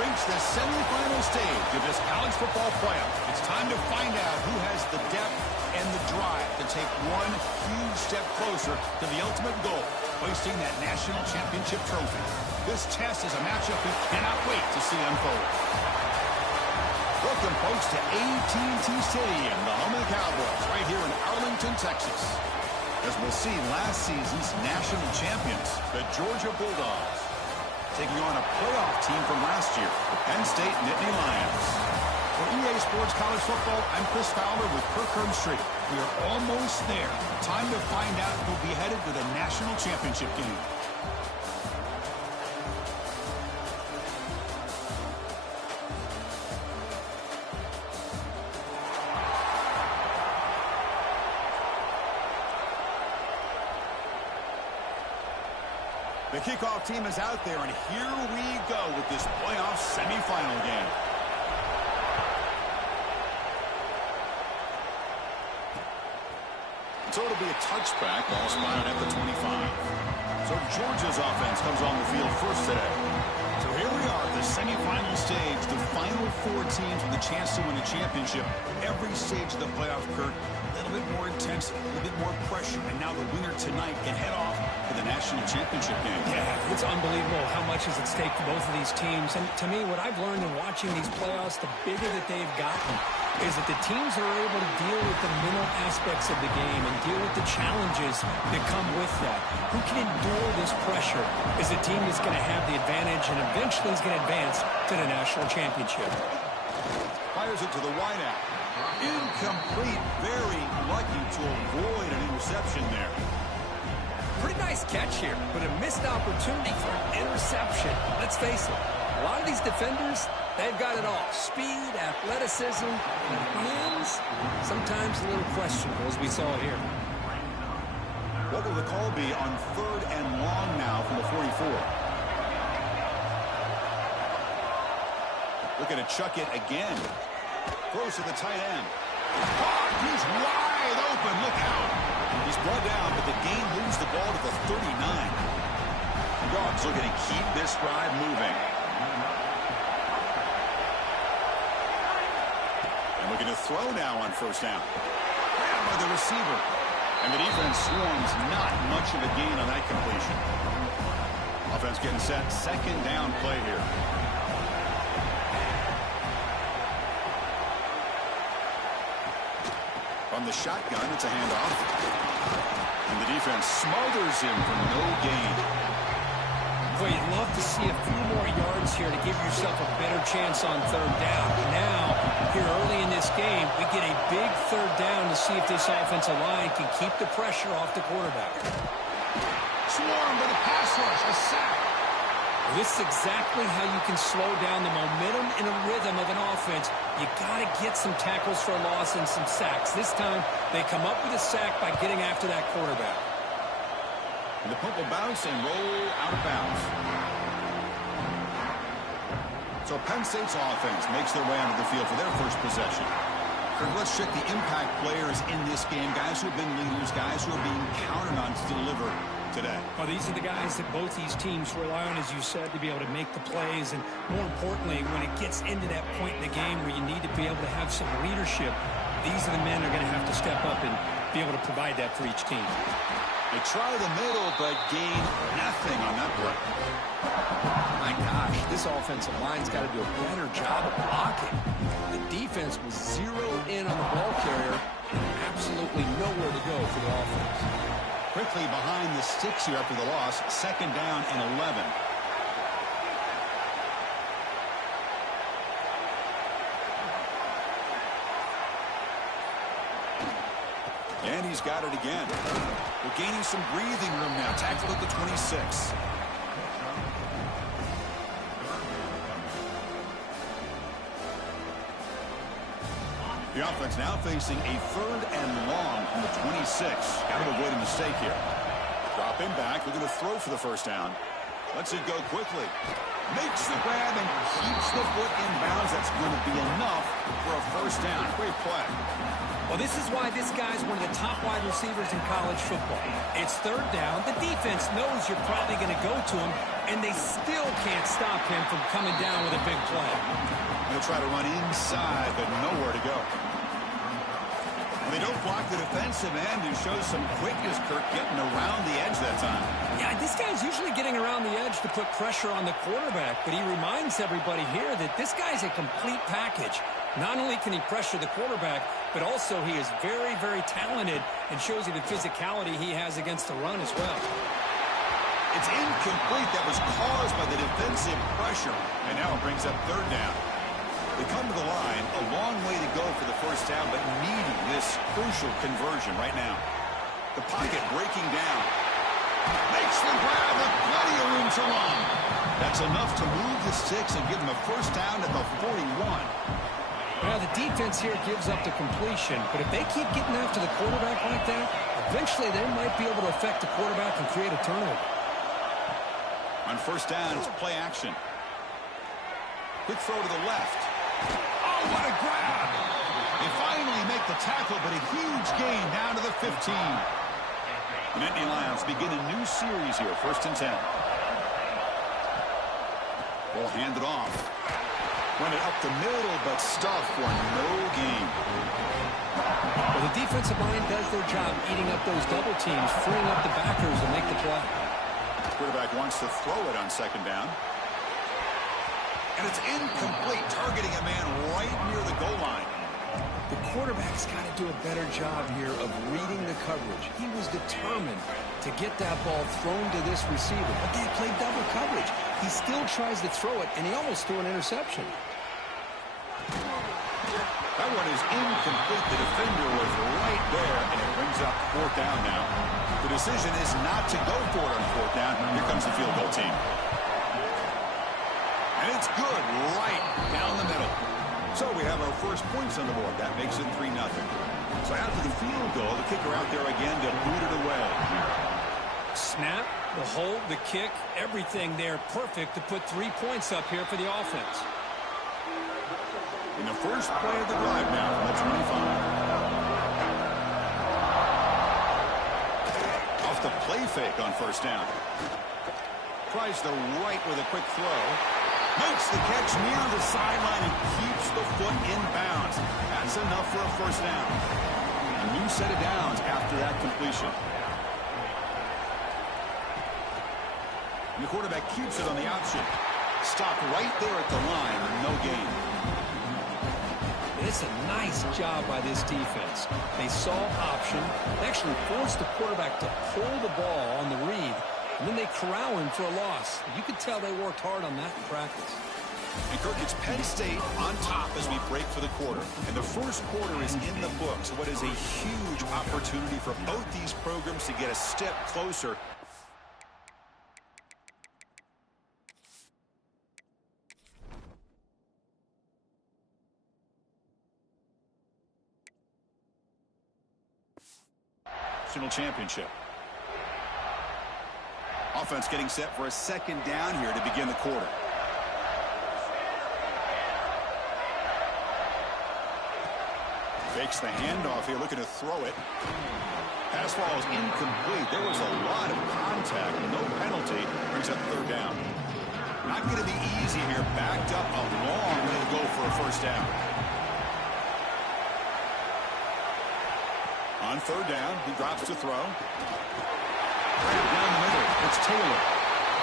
reached the semifinal stage of this college football playoff. It's time to find out who has the depth and the drive to take one huge step closer to the ultimate goal, hoisting that national championship trophy. This test is a matchup we cannot wait to see unfold. Welcome, folks, to AT&T Stadium, the home of the Cowboys, right here in Arlington, Texas. As we'll see, last season's national champions, the Georgia Bulldogs, taking on a playoff team from last year, the Penn State Nittany Lions. For EA Sports College Football, I'm Chris Fowler with Kirk Herbstreit. We are almost there. Time to find out who'll be headed to the national championship game. The kickoff team is out there, and here we go with this playoff semifinal game. So it'll be a touchback, ball spotted at the 25. So Georgia's offense comes on the field first today. So here we are at the semifinal stage, the final four teams with a chance to win a championship. Every stage of the playoff, Kurt, a little bit more intensity, a little bit more pressure, and now the winner tonight can head off to the national championship game. Yeah, it's unbelievable how much is at stake for both of these teams. And to me, what I've learned in watching these playoffs, the bigger that they've gotten, is that the teams are able to deal with the mental aspects of the game and deal with the challenges that come with that. Who can endure this pressure is a team that's going to have the advantage and eventually is going to advance to the national championship. Fires it to the wideout. Incomplete. Very lucky to avoid an interception there. Pretty nice catch here, but a missed opportunity for an interception. Let's face it, a lot of these defenders, they've got it all. Speed, athleticism, and hands, sometimes a little questionable, as we saw here. What will the call be on 3rd and long now from the 44? Looking to chuck it again. Throws to the tight end. Caught. He's wide open. Look out. He's brought down, but the game moves the ball to the 39. Dogs looking to keep this drive moving. And looking to throw now on 1st down. Grabbed by the receiver. And the defense swarms, not much of a gain on that completion. Offense getting set. 2nd down play here. From the shotgun, it's a handoff. And the defense smothers him for no gain. Boy, you'd love to see a few more yards here to give yourself a better chance on 3rd down. Now, here early in this game, we get a big 3rd down to see if this offensive line can keep the pressure off the quarterback. Swarm with a pass rush, a sack. This is exactly how you can slow down the momentum and a rhythm of an offense. You got to get some tackles for a loss and some sacks. This time, they come up with a sack by getting after that quarterback. And the pump will bounce and roll out of bounds. So Penn State's offense makes their way onto the field for their first possession. Kirk, let's check the impact players in this game. Guys who have been leaders, guys who are being counted on to deliver today. Well, these are the guys that both these teams rely on, as you said, to be able to make the plays. And more importantly, when it gets into that point in the game where you need to be able to have some leadership, these are the men that are going to have to step up and be able to provide that for each team. They try the middle, but gain nothing on that play. My gosh, this offensive line's got to do a better job of blocking. The defense was zeroed in on the ball carrier and absolutely nowhere to go for the offense. Quickly behind the sticks here after the loss. 2nd down and 11. And he's got it again. They're gaining some breathing room now. Tackled at the 26. The offense now facing a 3rd and long from the 26. Got to avoid a mistake here. Drop him back. They're going to throw for the 1st down. Lets it go quickly. Makes the grab and keeps the foot in bounds. That's going to be enough for a first down. Great play. Well, this is why this guy's one of the top wide receivers in college football. It's third down. The defense knows you're probably going to go to him, and they still can't stop him from coming down with a big play. They'll try to run inside, but nowhere to go. They don't block the defensive end, who shows some quickness, Kirk, getting around the edge that time. Yeah, this guy's usually getting around the edge to put pressure on the quarterback, but he reminds everybody here that this guy's a complete package. Not only can he pressure the quarterback, but also he is very, very talented and shows you the physicality he has against the run as well. It's incomplete. That was caused by the defensive pressure, and now it brings up third down. They come to the line, a long way to go for the first down, but needing this crucial conversion right now. The pocket breaking down. Makes the grab with plenty of room to run. That's enough to move the sticks and give them a first down at the 41. Well, the defense here gives up the completion, but if they keep getting after the quarterback like that, eventually they might be able to affect the quarterback and create a turnover. On first down, it's play action. Quick throw to the left. Oh, what a grab! They finally make the tackle, but a huge gain down to the 15. The Nittany Lions begin a new series here, 1st and 10. Ball handed off. Run it up the middle, but stuffed for no gain. Well, the defensive line does their job eating up those double teams, freeing up the backers to make the play. The quarterback wants to throw it on 2nd down. And it's incomplete, targeting a man right near the goal line. The quarterback's got to do a better job here of reading the coverage. He was determined to get that ball thrown to this receiver, but they played double coverage. He still tries to throw it, and he almost threw an interception. That one is incomplete. The defender was right there, and it brings up 4th down now. The decision is not to go for it on 4th down. Here comes the field goal team. And it's good right down the middle. So we have our first points on the board. That makes it 3-0. So after the field goal, the kicker out there again to boot it away. Snap, the hold, the kick, everything there perfect to put 3 points up here for the offense. In the first play of the drive now from the 25. Off the play fake on first down. Tries the right with a quick throw. Makes the catch near the sideline and keeps the foot in bounds. That's enough for a first down. A new set of downs after that completion. And the quarterback keeps it on the option. Stopped right there at the line, no gain. It's a nice job by this defense. They saw option, they actually forced the quarterback to pull the ball on the read, and then they corral him for a loss. You could tell they worked hard on that in practice. And Kirk, it's Penn State on top as we break for the quarter. And the first quarter is in the books. What is a huge opportunity for both these programs to get a step closer. National championship. Offense getting set for a 2nd down here to begin the quarter. Fakes the handoff here, looking to throw it. Pass ball is incomplete. There was a lot of contact, no penalty. Brings up 3rd down. Not going to be easy here. Backed up a long way to go for a first down. On 3rd down, he drops to throw. Right down the middle, it's Taylor.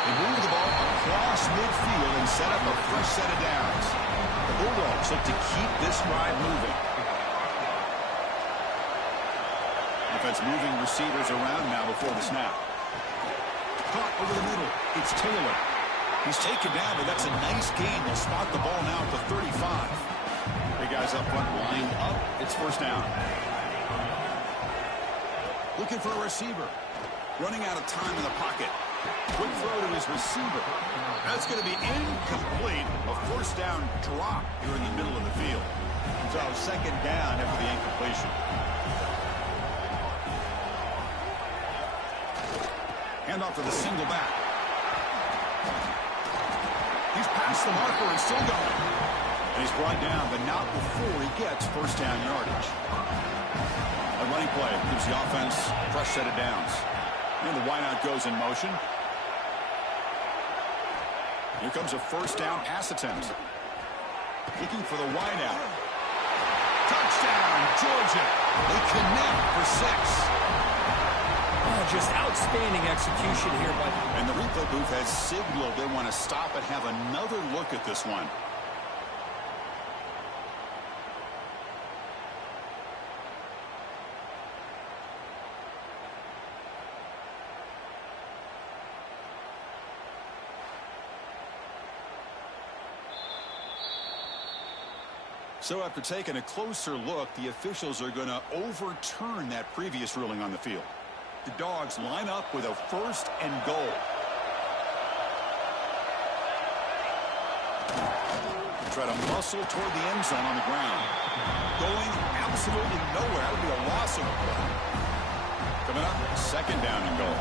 They move the ball across midfield and set up a fresh set of downs. The Bulldogs look to keep this drive moving. Defense moving receivers around now before the snap. Caught over the middle, it's Taylor. He's taken down, but that's a nice gain. They'll spot the ball now at the 35. Big guys up front lined up. It's first down. Looking for a receiver. Running out of time in the pocket. Quick throw to his receiver. That's going to be incomplete. A first down drop here in the middle of the field. So 2nd down after the incompletion. Handoff to the single back. He's past the marker and still going. And he's brought down, but not before he gets first down yardage. A running play gives the offense a fresh set of downs. And the wideout goes in motion. Here comes a first down pass attempt. Looking for the wideout. Touchdown, Georgia. They connect for 6. Oh, just outstanding execution here. And the replay booth has signaled they want to stop and have another look at this one. So after taking a closer look, the officials are going to overturn that previous ruling on the field. The Dogs line up with a 1st and goal. Try to muscle toward the end zone on the ground. Going absolutely nowhere. That would be a loss of play. Coming up, 2nd down and goal.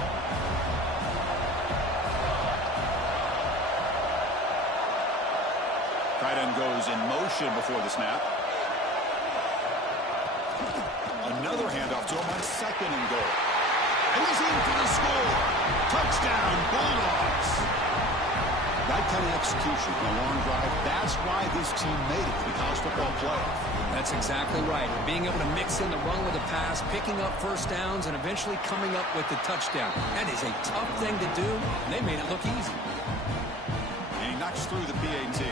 Tight end goes in motion before the snap. Another handoff to him on 2nd and goal. And he's in for the score. Touchdown, Bulldogs. That kind of execution on a long drive, that's why this team made it to the college football playoff. That's exactly right. Being able to mix in the run with the pass, picking up first downs, and eventually coming up with the touchdown. That is a tough thing to do, and they made it look easy. And he knocks through the PAT.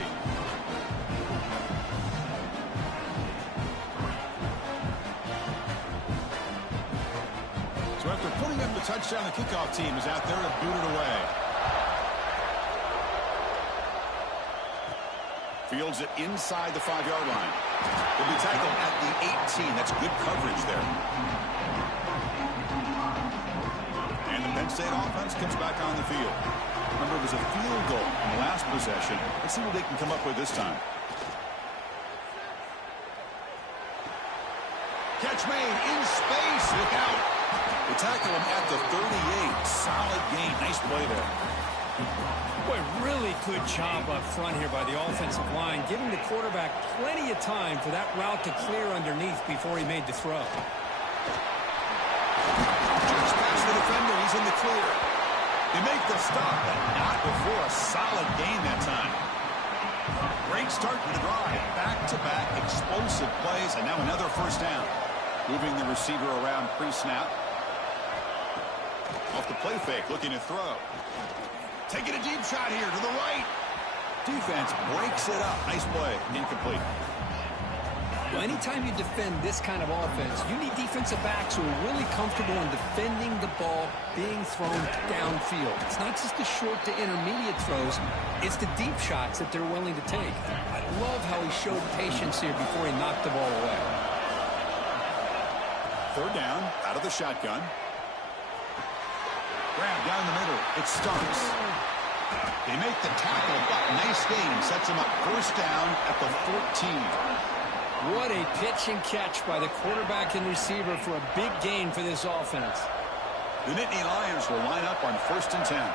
So after putting up the touchdown, the kickoff team is out there to boot it away. Fields it inside the 5-yard line. He'll be tackled at the 18. That's good coverage there. And the Penn State offense comes back on the field. Remember, it was a field goal in the last possession. Let's see what they can come up with this time. Catch made in space. Look out. They tackle him at the 38. Solid gain. Nice play there. Boy, really good job up front here by the offensive line, giving the quarterback plenty of time for that route to clear underneath before he made the throw. Just past the defender. He's in the clear. They make the stop, but not before a solid gain that time. Great start to the drive. Back-to-back explosive plays, and now another first down. Moving the receiver around pre-snap. Off the play fake, looking to throw. Taking a deep shot here to the right. Defense breaks it up. Nice play. Incomplete. Well, anytime you defend this kind of offense, you need defensive backs who are really comfortable in defending the ball being thrown downfield. It's not just the short to intermediate throws. It's the deep shots that they're willing to take. I love how he showed patience here before he knocked the ball away. 3rd down, out of the shotgun. Grab down the middle. It Starks. They make the tackle, but nice gain. Sets him up first down at the 14. What a pitch and catch by the quarterback and receiver for a big gain for this offense. The Nittany Lions will line up on 1st and 10.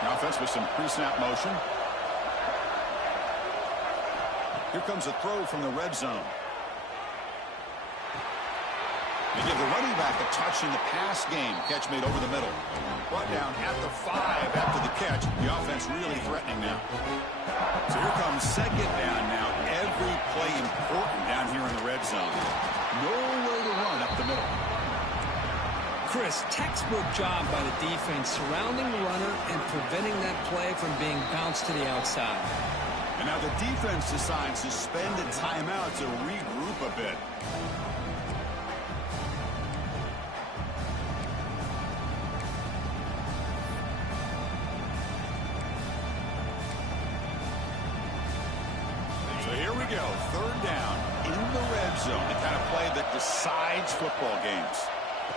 The offense with some pre-snap motion. Here comes a throw from the red zone. They give the running back a touch in the pass game. Catch made over the middle. Brought down at the 5 after the catch. The offense really threatening now. So here comes 2nd down now. Every play important down here in the red zone. Nowhere to run up the middle. Chris, textbook job by the defense surrounding the runner and preventing that play from being bounced to the outside. And now the defense decides to spend a timeout to regroup a bit. Go. 3rd down in the red zone. The kind of play that decides football games.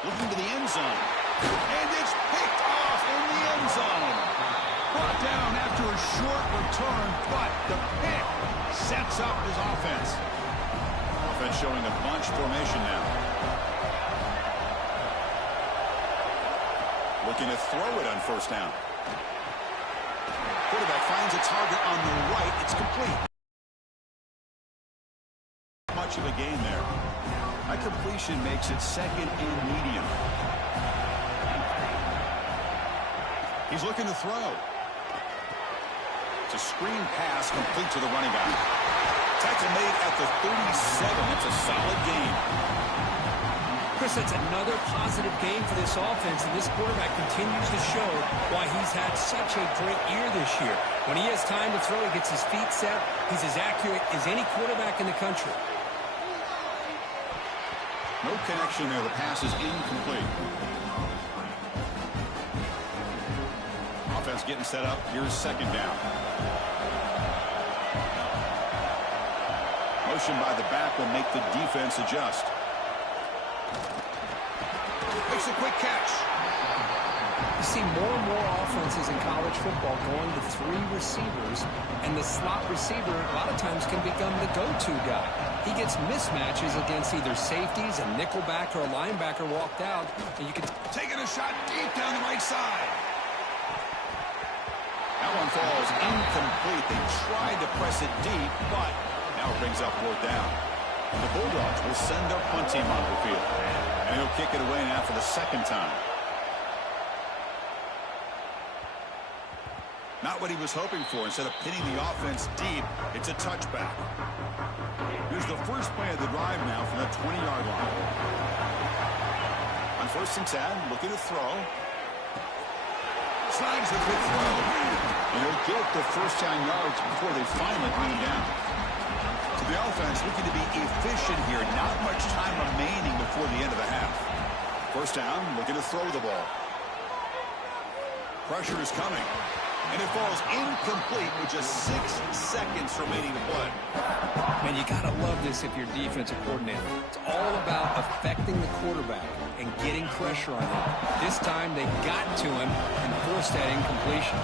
Looking to the end zone. And it's picked off in the end zone. Brought down after a short return, but the pick sets up his offense. Offense showing a bunch formation now. Looking to throw it on 1st down. Quarterback finds a target on the right. It's complete. Much of a gain there. That completion makes it second and medium. He's looking to throw. It's a screen pass complete to the running back. Tackle made at the 37. It's a solid gain. Chris, that's another positive game for this offense, and this quarterback continues to show why he's had such a great year this year. When he has time to throw, he gets his feet set. He's as accurate as any quarterback in the country. No connection there. The pass is incomplete. Offense getting set up. Here's second down. Motion by the back will make the defense adjust. Makes a quick catch. You see more and more offenses in college football going to 3 receivers, and the slot receiver a lot of times can become the go-to guy. He gets mismatches against either safeties, a nickelback, or a linebacker walked out, and you can taking a shot deep down the right side. That one falls incomplete. They tried to press it deep, but now it brings up 4th down. The Bulldogs will send their punt team onto the field, and he'll kick it away now for the 2nd time. Not what he was hoping for. Instead of pinning the offense deep, it's a touchback. Here's the first play of the drive now from the 20-yard line. On 1st and 10, looking to throw. Slides the quick throw. And he'll get the first down yards before they finally bring him down. So the offense looking to be efficient here. Not much time remaining before the end of the half. 1st down, looking to throw the ball. Pressure is coming. And it falls incomplete with just 6 seconds remaining to play. Man, you got to love this if you're defensive coordinator. It's all about affecting the quarterback and getting pressure on him. This time they got to him and forced that incompletion.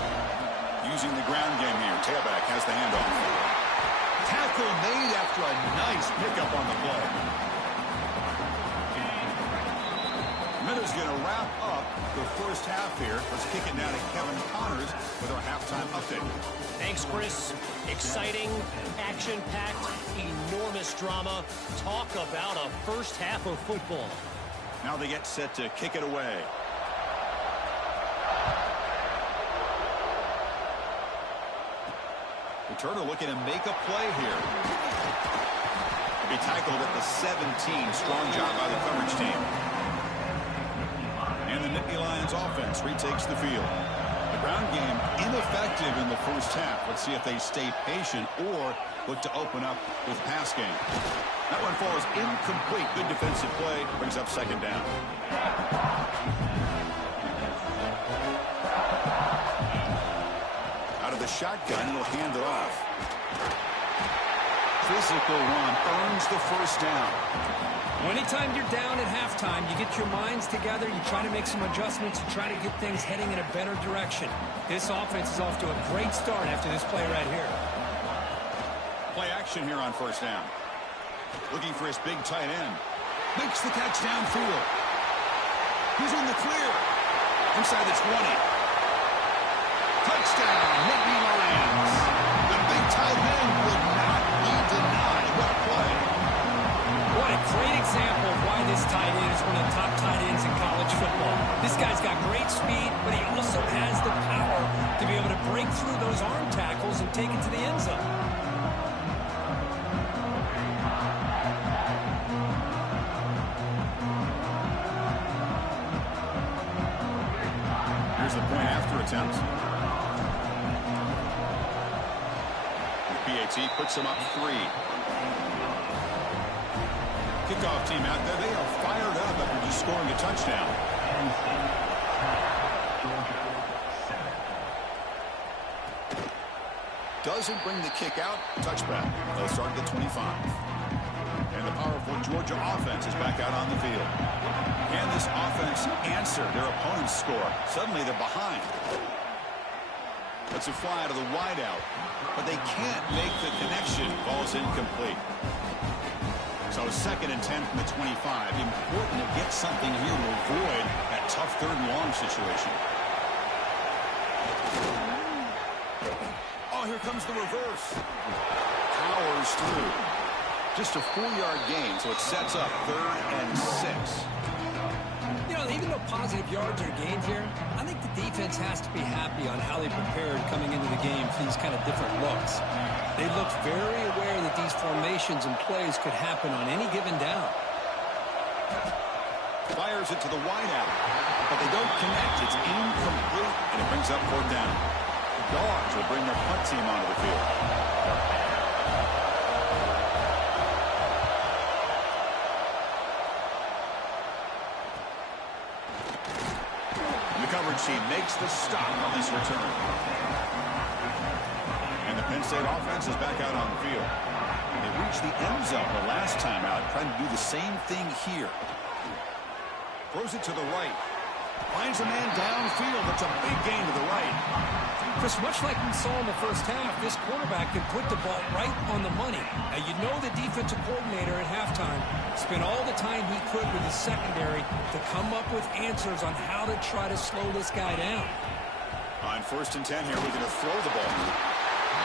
Using the ground game here. Tailback has the handoff. Tackle made after a nice pickup on the play. Miller's going to wrap up the first half here. Let's kick it now to Kevin Connors with our halftime update. Thanks, Chris. Exciting, action-packed, enormous drama. Talk about a first half of football. Now they get set to kick it away. Returner looking to make a play here. He'll be tackled at the 17. Strong job by the coverage team. And the Nittany Lions offense retakes the field. The ground game ineffective in the first half. Let's see if they stay patient or look to open up with pass game. That one falls incomplete. Good defensive play. Brings up 2nd down. Out of the shotgun, he'll hand it off. Physical run earns the first down. Anytime you're down at halftime, you get your minds together, you try to make some adjustments, you try to get things heading in a better direction. This offense is off to a great start after this play right here. Play action here on 1st down. Looking for his big tight end. Makes the catch downfield. He's in the clear. Inside the 20. Touchdown, Nittany Lions. The big tight end will not be denied. What a play. What a great example of why this tight end is one of the top tight ends in college football. This guy's got great speed, but he also has the power to be able to break through those arm tackles and take it to the end zone. Here's the point after attempt. PAT puts him up 3. Kickoff team out there. They are fired up after just scoring a touchdown. Doesn't bring the kick out. Touchback. They'll start at the 25. And the powerful Georgia offense is back out on the field. Can this offense answer their opponent's score? Suddenly they're behind. That's a fly to the wideout. But they can't make the connection. Ball's incomplete. So 2nd and 10 from the 25. Important to get something here to avoid that tough 3rd and long situation. Oh, here comes the reverse. Powers through. Just a 4-yard gain, so it sets up 3rd and 6. You know, even though positive yards are gained here, I think the defense has to be happy on how they prepared coming into the game for these kind of different looks. They looked very aware that these formations and plays could happen on any given down. Fires it to the wideout, but they don't connect. It's incomplete, and it brings up 4th down. The Dogs will bring their punt team onto the field. The coverage team makes the stop on this return. And the Penn State offense is back out on the field. They reached the end zone the last time out, trying to do the same thing here. Throws it to the right. Finds a man downfield. That's a big gain to the right. Chris, much like we saw in the first half, this quarterback can put the ball right on the money. Now, you know the defensive coordinator at halftime spent all the time he could with his secondary to come up with answers on how to try to slow this guy down. On 1st and 10 here, we're going to throw the ball.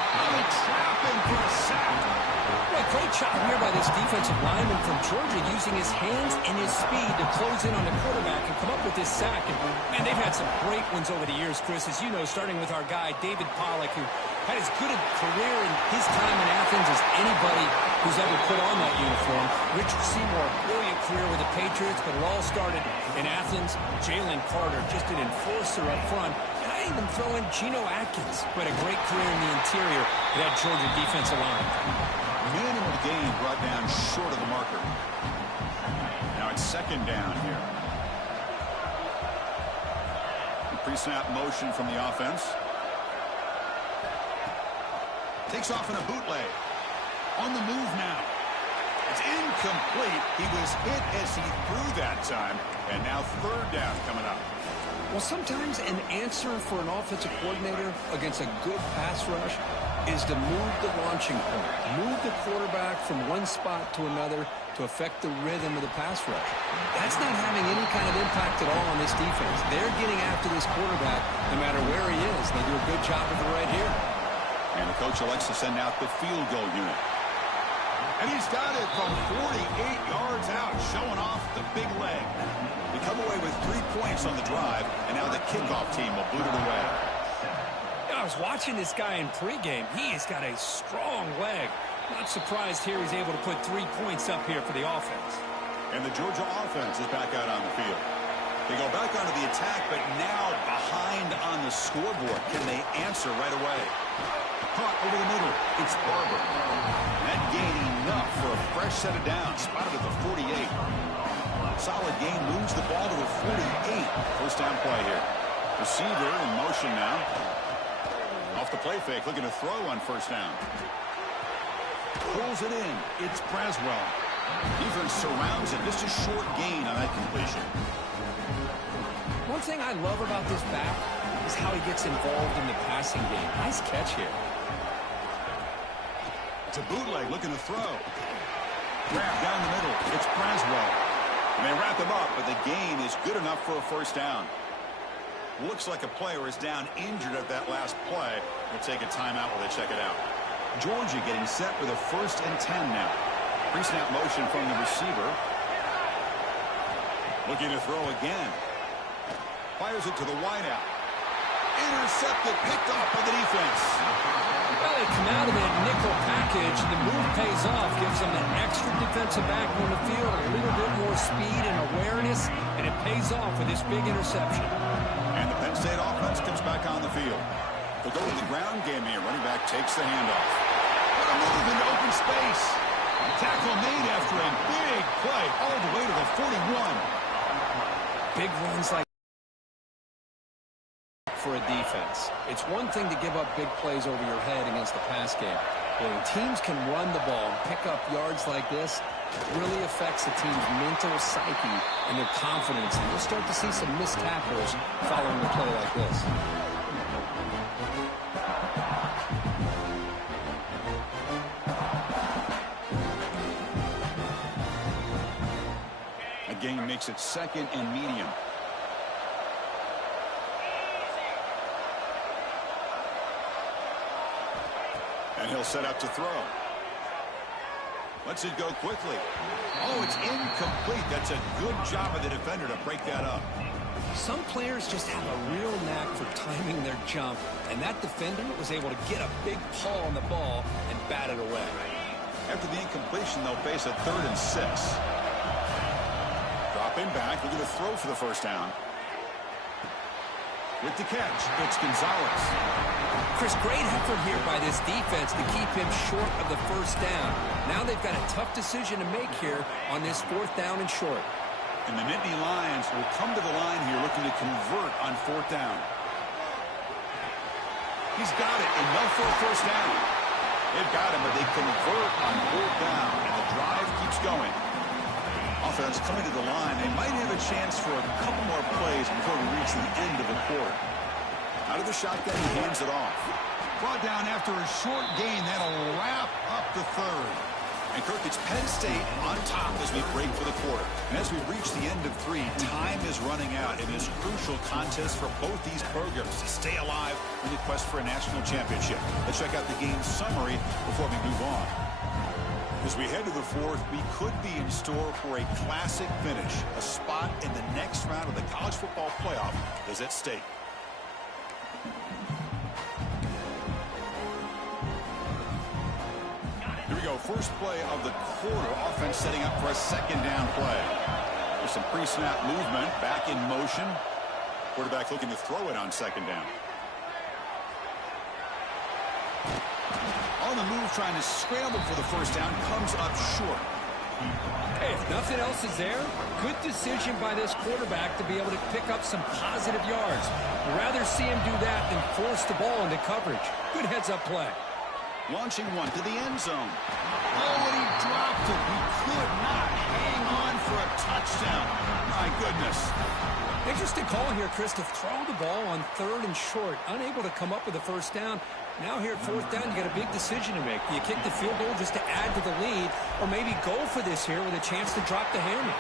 Oh, they trap him for a sack. Well, great job here by this defensive lineman from Georgia using his hands and his speed to close in on the quarterback and come up with this sack. And they've had some great ones over the years, Chris, as you know, starting with our guy, David Pollack, who had as good a career in his time in Athens as anybody who's ever put on that uniform. Richard Seymour, brilliant career with the Patriots, but it all started in Athens. Jalen Carter, just an enforcer up front. And I even throw in Geno Atkins, who had a great career in the interior of that Georgia defensive line. Minimal gain brought down short of the marker. Now it's 2nd down here. Pre-snap motion from the offense. Takes off in a bootleg. On the move now. It's incomplete. He was hit as he threw that time. And now 3rd down coming up. Well, sometimes an answer for an offensive coordinator against a good pass rush is to move the launching point, move the quarterback from one spot to another to affect the rhythm of the pass rush. That's not having any kind of impact at all on this defense. They're getting after this quarterback no matter where he is. They do a good job of it right here. And the coach elects to send out the field goal unit. And he's got it from 48 yards out, showing off the big leg. They come away with 3 points on the drive, and now the kickoff team will boot it away. I was watching this guy in pregame. He has got a strong leg. Not surprised here he's able to put 3 points up here for the offense. And the Georgia offense is back out on the field. They go back onto the attack, but now behind on the scoreboard. Can they answer right away? Caught over the middle. It's Barber. That gain enough for a fresh set of downs. Spotted at the 48. Solid gain, moves the ball to the 48. 1st down play here. Receiver in motion now. Off the play fake, looking to throw on 1st down. Pulls it in. It's Braswell. Defense surrounds it. Just a short gain on that completion. One thing I love about this back is how he gets involved in the passing game. Nice catch here. It's a bootleg looking to throw. Grab down the middle. It's Braswell. And they wrap him up, but the gain is good enough for a 1st down. Looks like a player is down injured at that last play. We'll take a timeout while they check it out. Georgia getting set for the 1st and 10 now. Pre-snap motion from the receiver. Looking to throw again. Fires it to the wideout. Intercepted, picked off by the defense. Well, they come out of that nickel package. The move pays off, gives them an extra defensive back on the field, a little bit more speed and awareness, and it pays off with this big interception. And the Penn State offense comes back on the field. They'll go to the ground game here. Running back takes the handoff. What a move into open space. Tackle made after a big play all the way to the 41. Big runs like for a defense. It's one thing to give up big plays over your head against the pass game. But when teams can run the ball and pick up yards like this, it really affects the team's mental psyche and their confidence. And you'll start to see some missed tackles following a play like this. A gain makes it 2nd and medium. And he'll set up to throw. Lets it go quickly. Oh, it's incomplete. That's a good job of the defender to break that up. Some players just have a real knack for timing their jump, and that defender was able to get a big paw on the ball and bat it away. After the incompletion, they'll face a 3rd and 6. Dropping back, looking to throw for the first down. With the catch, it's Gonzalez. Chris, great effort here by this defense to keep him short of the first down. Now they've got a tough decision to make here on this 4th down and short. And the Nittany Lions will come to the line here looking to convert on 4th down. He's got it, enough for a first down. They've got him, but they convert on 4th down, and the drive keeps going. Offense coming to the line. They might have a chance for a couple more plays before we reach the end of the quarter. Out of the shotgun, he hands it off. Brought down after a short gain. That'll wrap up the 3rd. And Kirk, it's Penn State on top as we break for the quarter. And as we reach the end of 3, time is running out in this crucial contest for both these programs to stay alive in the quest for a national championship. Let's check out the game summary before we move on. As we head to the 4th, we could be in store for a classic finish. A spot in the next round of the college football playoff is at stake. Here we go. First play of the quarter. Offense setting up for a 2nd down play. There's some pre-snap movement. Back in motion. Quarterback looking to throw it on 2nd down. On the move, trying to scramble for the first down, comes up short. Hey, if nothing else is there, good decision by this quarterback to be able to pick up some positive yards. Rather see him do that than force the ball into coverage. Good heads-up play. Launching one to the end zone. Oh, and he dropped it. He could not hang on for a touchdown. My goodness. Interesting call here, Chris, to throw the ball on 3rd and short. Unable to come up with a first down. Now here at 4th down, you got a big decision to make. Do you kick the field goal just to add to the lead, or maybe go for this here with a chance to drop the hammer?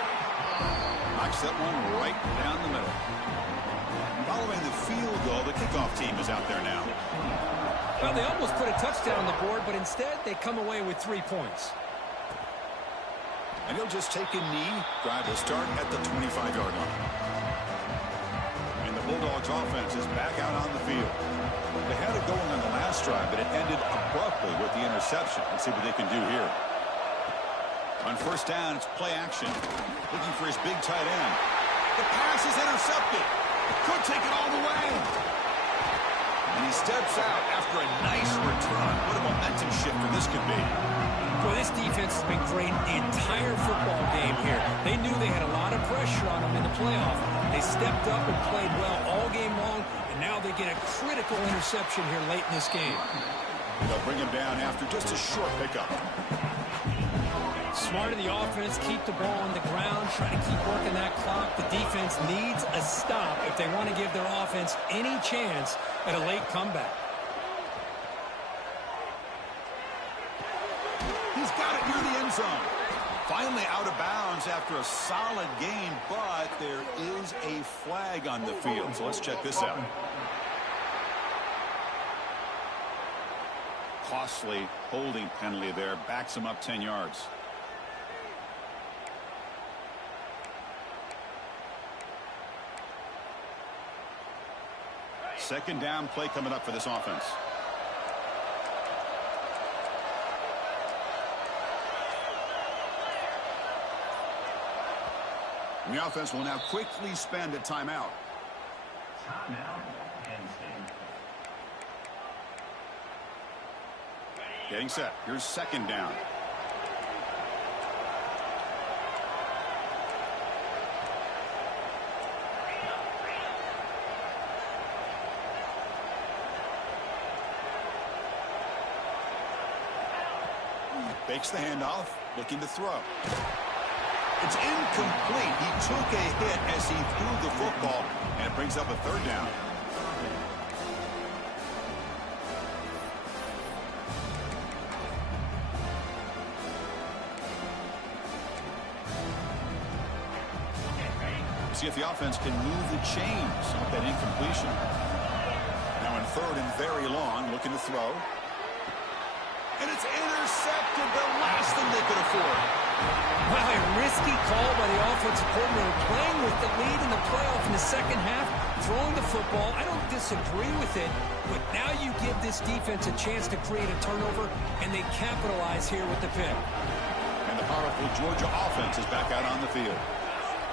Knocks that one right down the middle. Following the field goal, the kickoff team is out there now. Well, they almost put a touchdown on the board, but instead they come away with 3 points. And he'll just take a knee. Drive will start at the 25-yard line. And the Bulldogs offense is back out on the field. They had it going on the last drive, but it ended abruptly with the interception. Let's see what they can do here. On 1st down, it's play action. Looking for his big tight end. The pass is intercepted. Could take it all the way. And he steps out after a nice return. What a momentum shifter this could be. Boy, this defense has been great the entire football game here. They knew they had a lot of pressure on them in the playoff. They stepped up and played well all game long, and now they get a critical interception here late in this game. They'll bring him down after just a short pickup. Smart of the offense, keep the ball on the ground, try to keep working that clock. The defense needs a stop if they want to give their offense any chance at a late comeback. He's got it near the end zone. Finally out of bounds after a solid game, but there is a flag on the field. So let's check this out. Costly holding penalty there. Backs him up 10 yards. Second down play coming up for this offense. And the offense will now quickly spend a timeout. Getting set. Here's 2nd down. Fakes the handoff, looking to throw. It's incomplete. He took a hit as he threw the football, and it brings up a 3rd down. See if the offense can move the chains with that incompletion. Now in 3rd and very long, looking to throw. It's intercepted, the last thing they could afford. Well, a risky call by the offensive coordinator, playing with the lead in the playoff in the second half, throwing the football. I don't disagree with it, but now you give this defense a chance to create a turnover, and they capitalize here with the pick. And the powerful Georgia offense is back out on the field.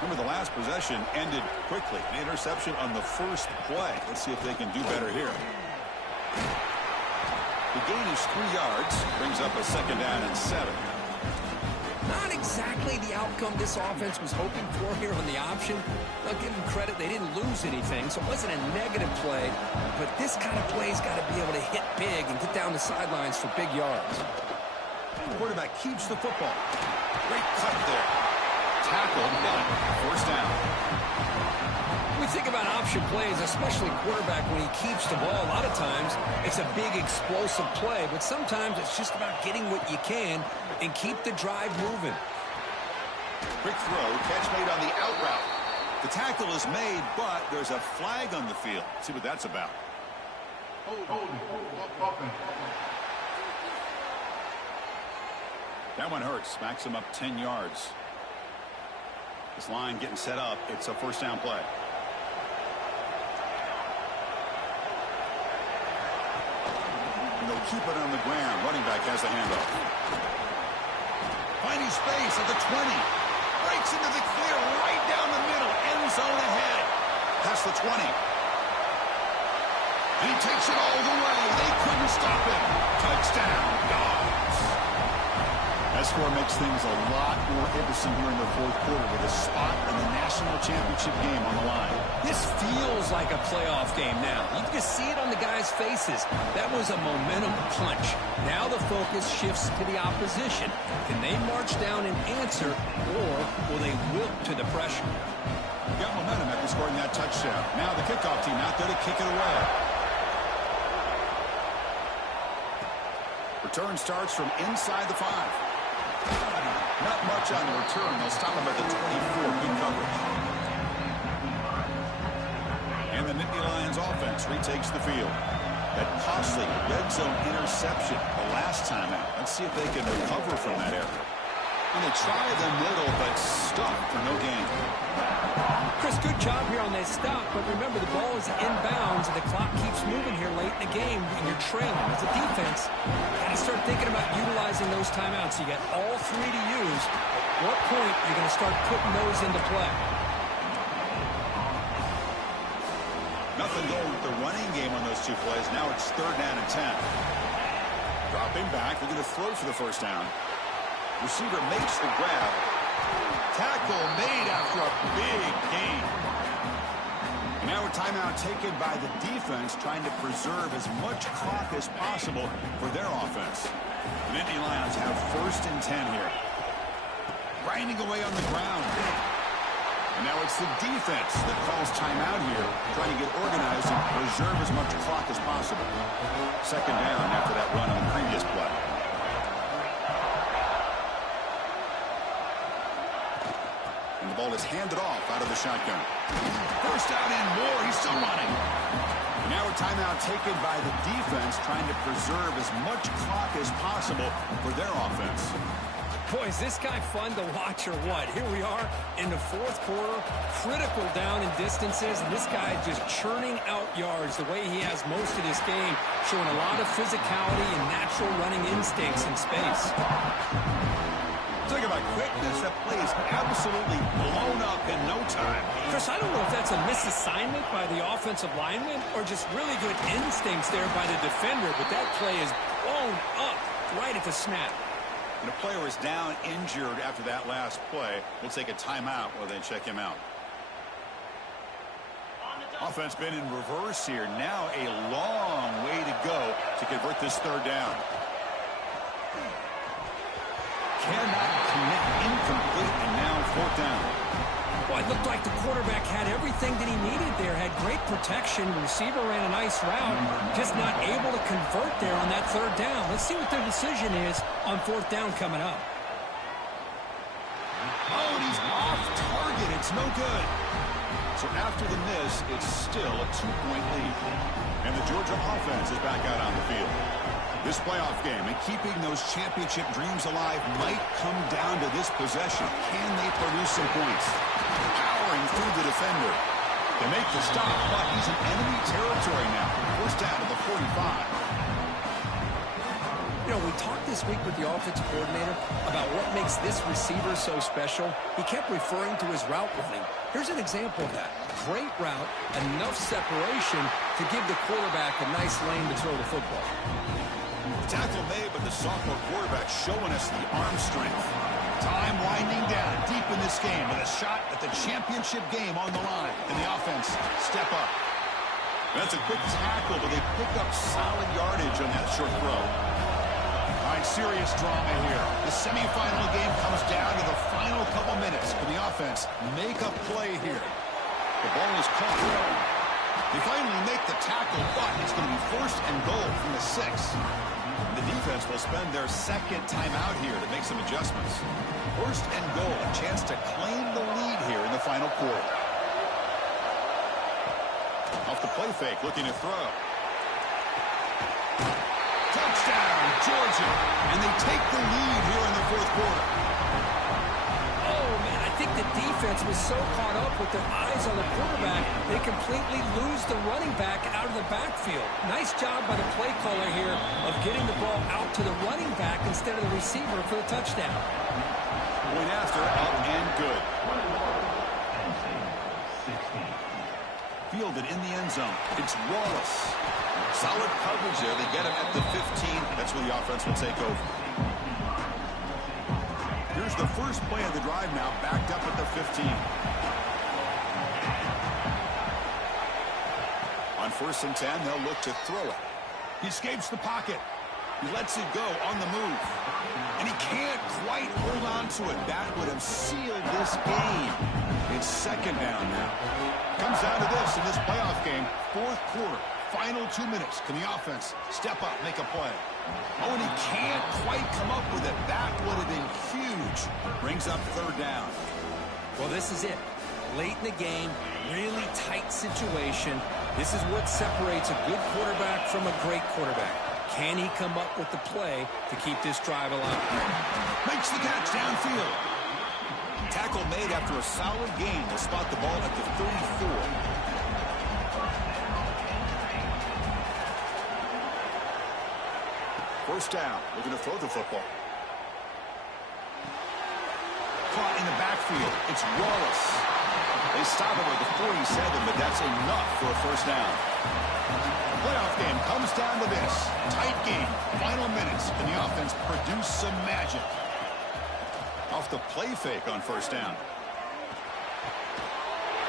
Remember, the last possession ended quickly. An interception on the first play. Let's see if they can do better here. The gain is 3 yards. Brings up a 2nd down and 7. Not exactly the outcome this offense was hoping for here on the option. I'll give them credit. They didn't lose anything, so it wasn't a negative play. But this kind of play's got to be able to hit big and get down the sidelines for big yards. The quarterback keeps the football. Great cut there. Tackled, but 1st down. We think about option plays, especially quarterback when he keeps the ball. A lot of times, it's a big explosive play, but sometimes it's just about getting what you can and keep the drive moving. Quick throw, catch made on the out route. The tackle is made, but there's a flag on the field. Let's see what that's about. That one hurts. Smacks him up 10 yards. This line getting set up. It's a 1st down play. And they'll keep it on the ground. Running back has the handoff. Finding space at the 20. Breaks into the clear right down the middle. End zone ahead. Past the 20. And he takes it all the way. They couldn't stop him. Touchdown, Dogs. That score makes things a lot more interesting here in the 4th quarter with a spot in the national championship game on the line. This feels like a playoff game now. You can just see it on the guys' faces. That was a momentum punch. Now the focus shifts to the opposition. Can they march down and answer, or will they wilt to the pressure? Got momentum after scoring that touchdown. Now the kickoff team out there to kick it away. Return starts from inside the 5. Not much on the return. They'll stop him at the 24. Good coverage. And the Nittany Lions offense retakes the field. That costly red zone interception the last time out. Let's see if they can recover from that error. And they try the middle, but stuck for no gain. Chris, good job here on that stop, but remember the ball is inbounds and the clock keeps moving here late in the game and you're trailing. As a defense, you got to start thinking about utilizing those timeouts. You got all 3 to use. At what point you're going to start putting those into play? Nothing going with the running game on those 2 plays. Now it's 3rd down and 10. Dropping back. They're going to throw for the 1st down. Receiver makes the grab. Tackle made after a big gain. And now a timeout taken by the defense, trying to preserve as much clock as possible for their offense. The Nittany Lions have 1st and 10 here. Grinding away on the ground. And now it's the defense that calls timeout here, trying to get organized and preserve as much clock as possible. 2nd down after that run on the previous play. And the ball is handed off out of the shotgun. 1st down and more. He's still running. And now a timeout taken by the defense, trying to preserve as much clock as possible for their offense. Boy, is this guy fun to watch or what? Here we are in the 4th quarter, critical down in distances, and this guy just churning out yards the way he has most of this game, showing a lot of physicality and natural running instincts in space. Talk about quickness. That play is absolutely blown up in no time. Chris, I don't know if that's a misassignment by the offensive lineman or just really good instincts there by the defender, but that play is blown up right at the snap. And a player is down injured after that last play. We'll take a timeout while they check him out. Offense been in reverse here. Now a long way to go to convert this 3rd down. Cannot connect, incomplete, and now 4th down. Well, it looked like the quarterback had everything that he needed there, had great protection, receiver ran a nice route, just not able to convert there on that 3rd down. Let's see what their decision is on 4th down coming up. Oh, and he's off target. It's no good. So after the miss, it's still a 2-point lead. And the Georgia offense is back out on the field. This playoff game and keeping those championship dreams alive might come down to this possession. Can they produce some points? Powering through the defender. They make the stop, but he's in enemy territory now. First down to the 45. You know, we talked this week with the offensive coordinator about what makes this receiver so special. He kept referring to his route running. Here's an example of that. Great route, enough separation to give the quarterback a nice lane to throw the football. Tackle made, but the sophomore quarterback showing us the arm strength. Time winding down deep in this game with a shot at the championship game on the line. And the offense step up. That's a quick tackle, but they pick up solid yardage on that short throw. All right, serious drama here. The semifinal game comes down to the final couple minutes. Can the offense make a play here? The ball is caught. They finally make the tackle, but it's going to be first and goal from the 6. The defense will spend their second timeout here to make some adjustments. First and goal, a chance to claim the lead here in the final quarter. Off the play fake, looking to throw. Touchdown, Georgia. And they take the lead here in the fourth quarter. Oh, man, I think the defense was so caught up with their eyes on the quarterback, they completely lose the running back out of the backfield. Nice job by the play caller here of getting the ball out to the running back instead of the receiver for the touchdown. Point after, up and good. Fielded in the end zone. It's Wallace. Solid coverage there. They get him at the 15. That's where the offense will take over. Here's the first play of the drive now, backed up at the 15. On 1st and 10, they'll look to throw it. He escapes the pocket. He lets it go on the move. And he can't quite hold on to it. That would have sealed this game. It's second down now. Comes down to this in this playoff game. Fourth quarter. Final 2 minutes. Can the offense step up, make a play? Oh, and he can't quite come up with it. That would have been huge. Brings up third down. Well, this is it. Late in the game, really tight situation. This is what separates a good quarterback from a great quarterback. Can he come up with the play to keep this drive alive? Makes the catch downfield. Tackle made after a solid gain. They'll spot the ball at the 34. First down, looking to throw the football. Caught in the backfield, it's Wallace. They stop him at the 47, but that's enough for a first down. Playoff game comes down to this. Tight game, final minutes, and the offense produce some magic. Off the play fake on first down.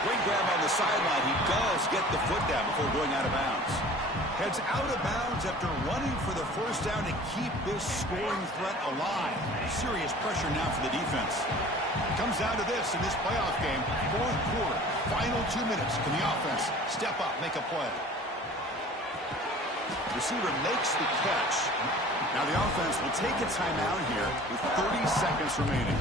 Great grab on the sideline. He does get the foot down before going out of bounds. Heads out of bounds after running for the first down to keep this scoring threat alive. Serious pressure now for the defense. Comes down to this in this playoff game. Fourth quarter, final 2 minutes. Can the offense step up, make a play? Receiver makes the catch. Now the offense will take a timeout here with 30 seconds remaining.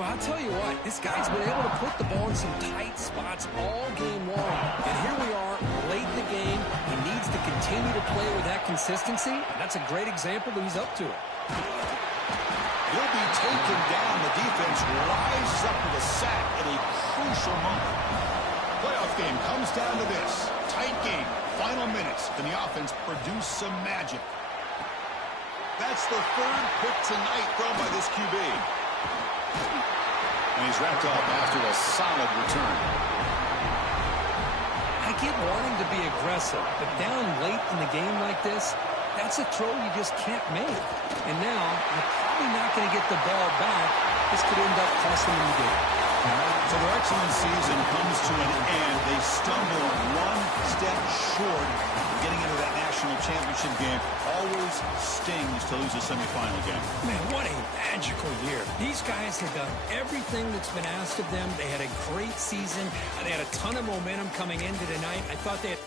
Well, I'll tell you what, this guy's been able to put the ball in some tight spots all game long. And here we are, late in the game. He needs to continue to play with that consistency. And that's a great example that he's up to it. He'll be taken down. The defense rises up with a sack at a crucial moment. Playoff game comes down to this. Tight game, final minutes. Can the offense produce some magic? That's the third pick tonight thrown by this QB. And he's wrapped up after a solid return. I get wanting to be aggressive, but down late in the game like this, that's a throw you just can't make. And now, you're probably not going to get the ball back. This could end up costing them the game. So their excellent season comes to an end. They stumble one step short of getting into that national championship game. Always stings to lose a semifinal game. Man, what a magical year. These guys have done everything that's been asked of them. They had a great season. They had a ton of momentum coming into tonight. I thought they had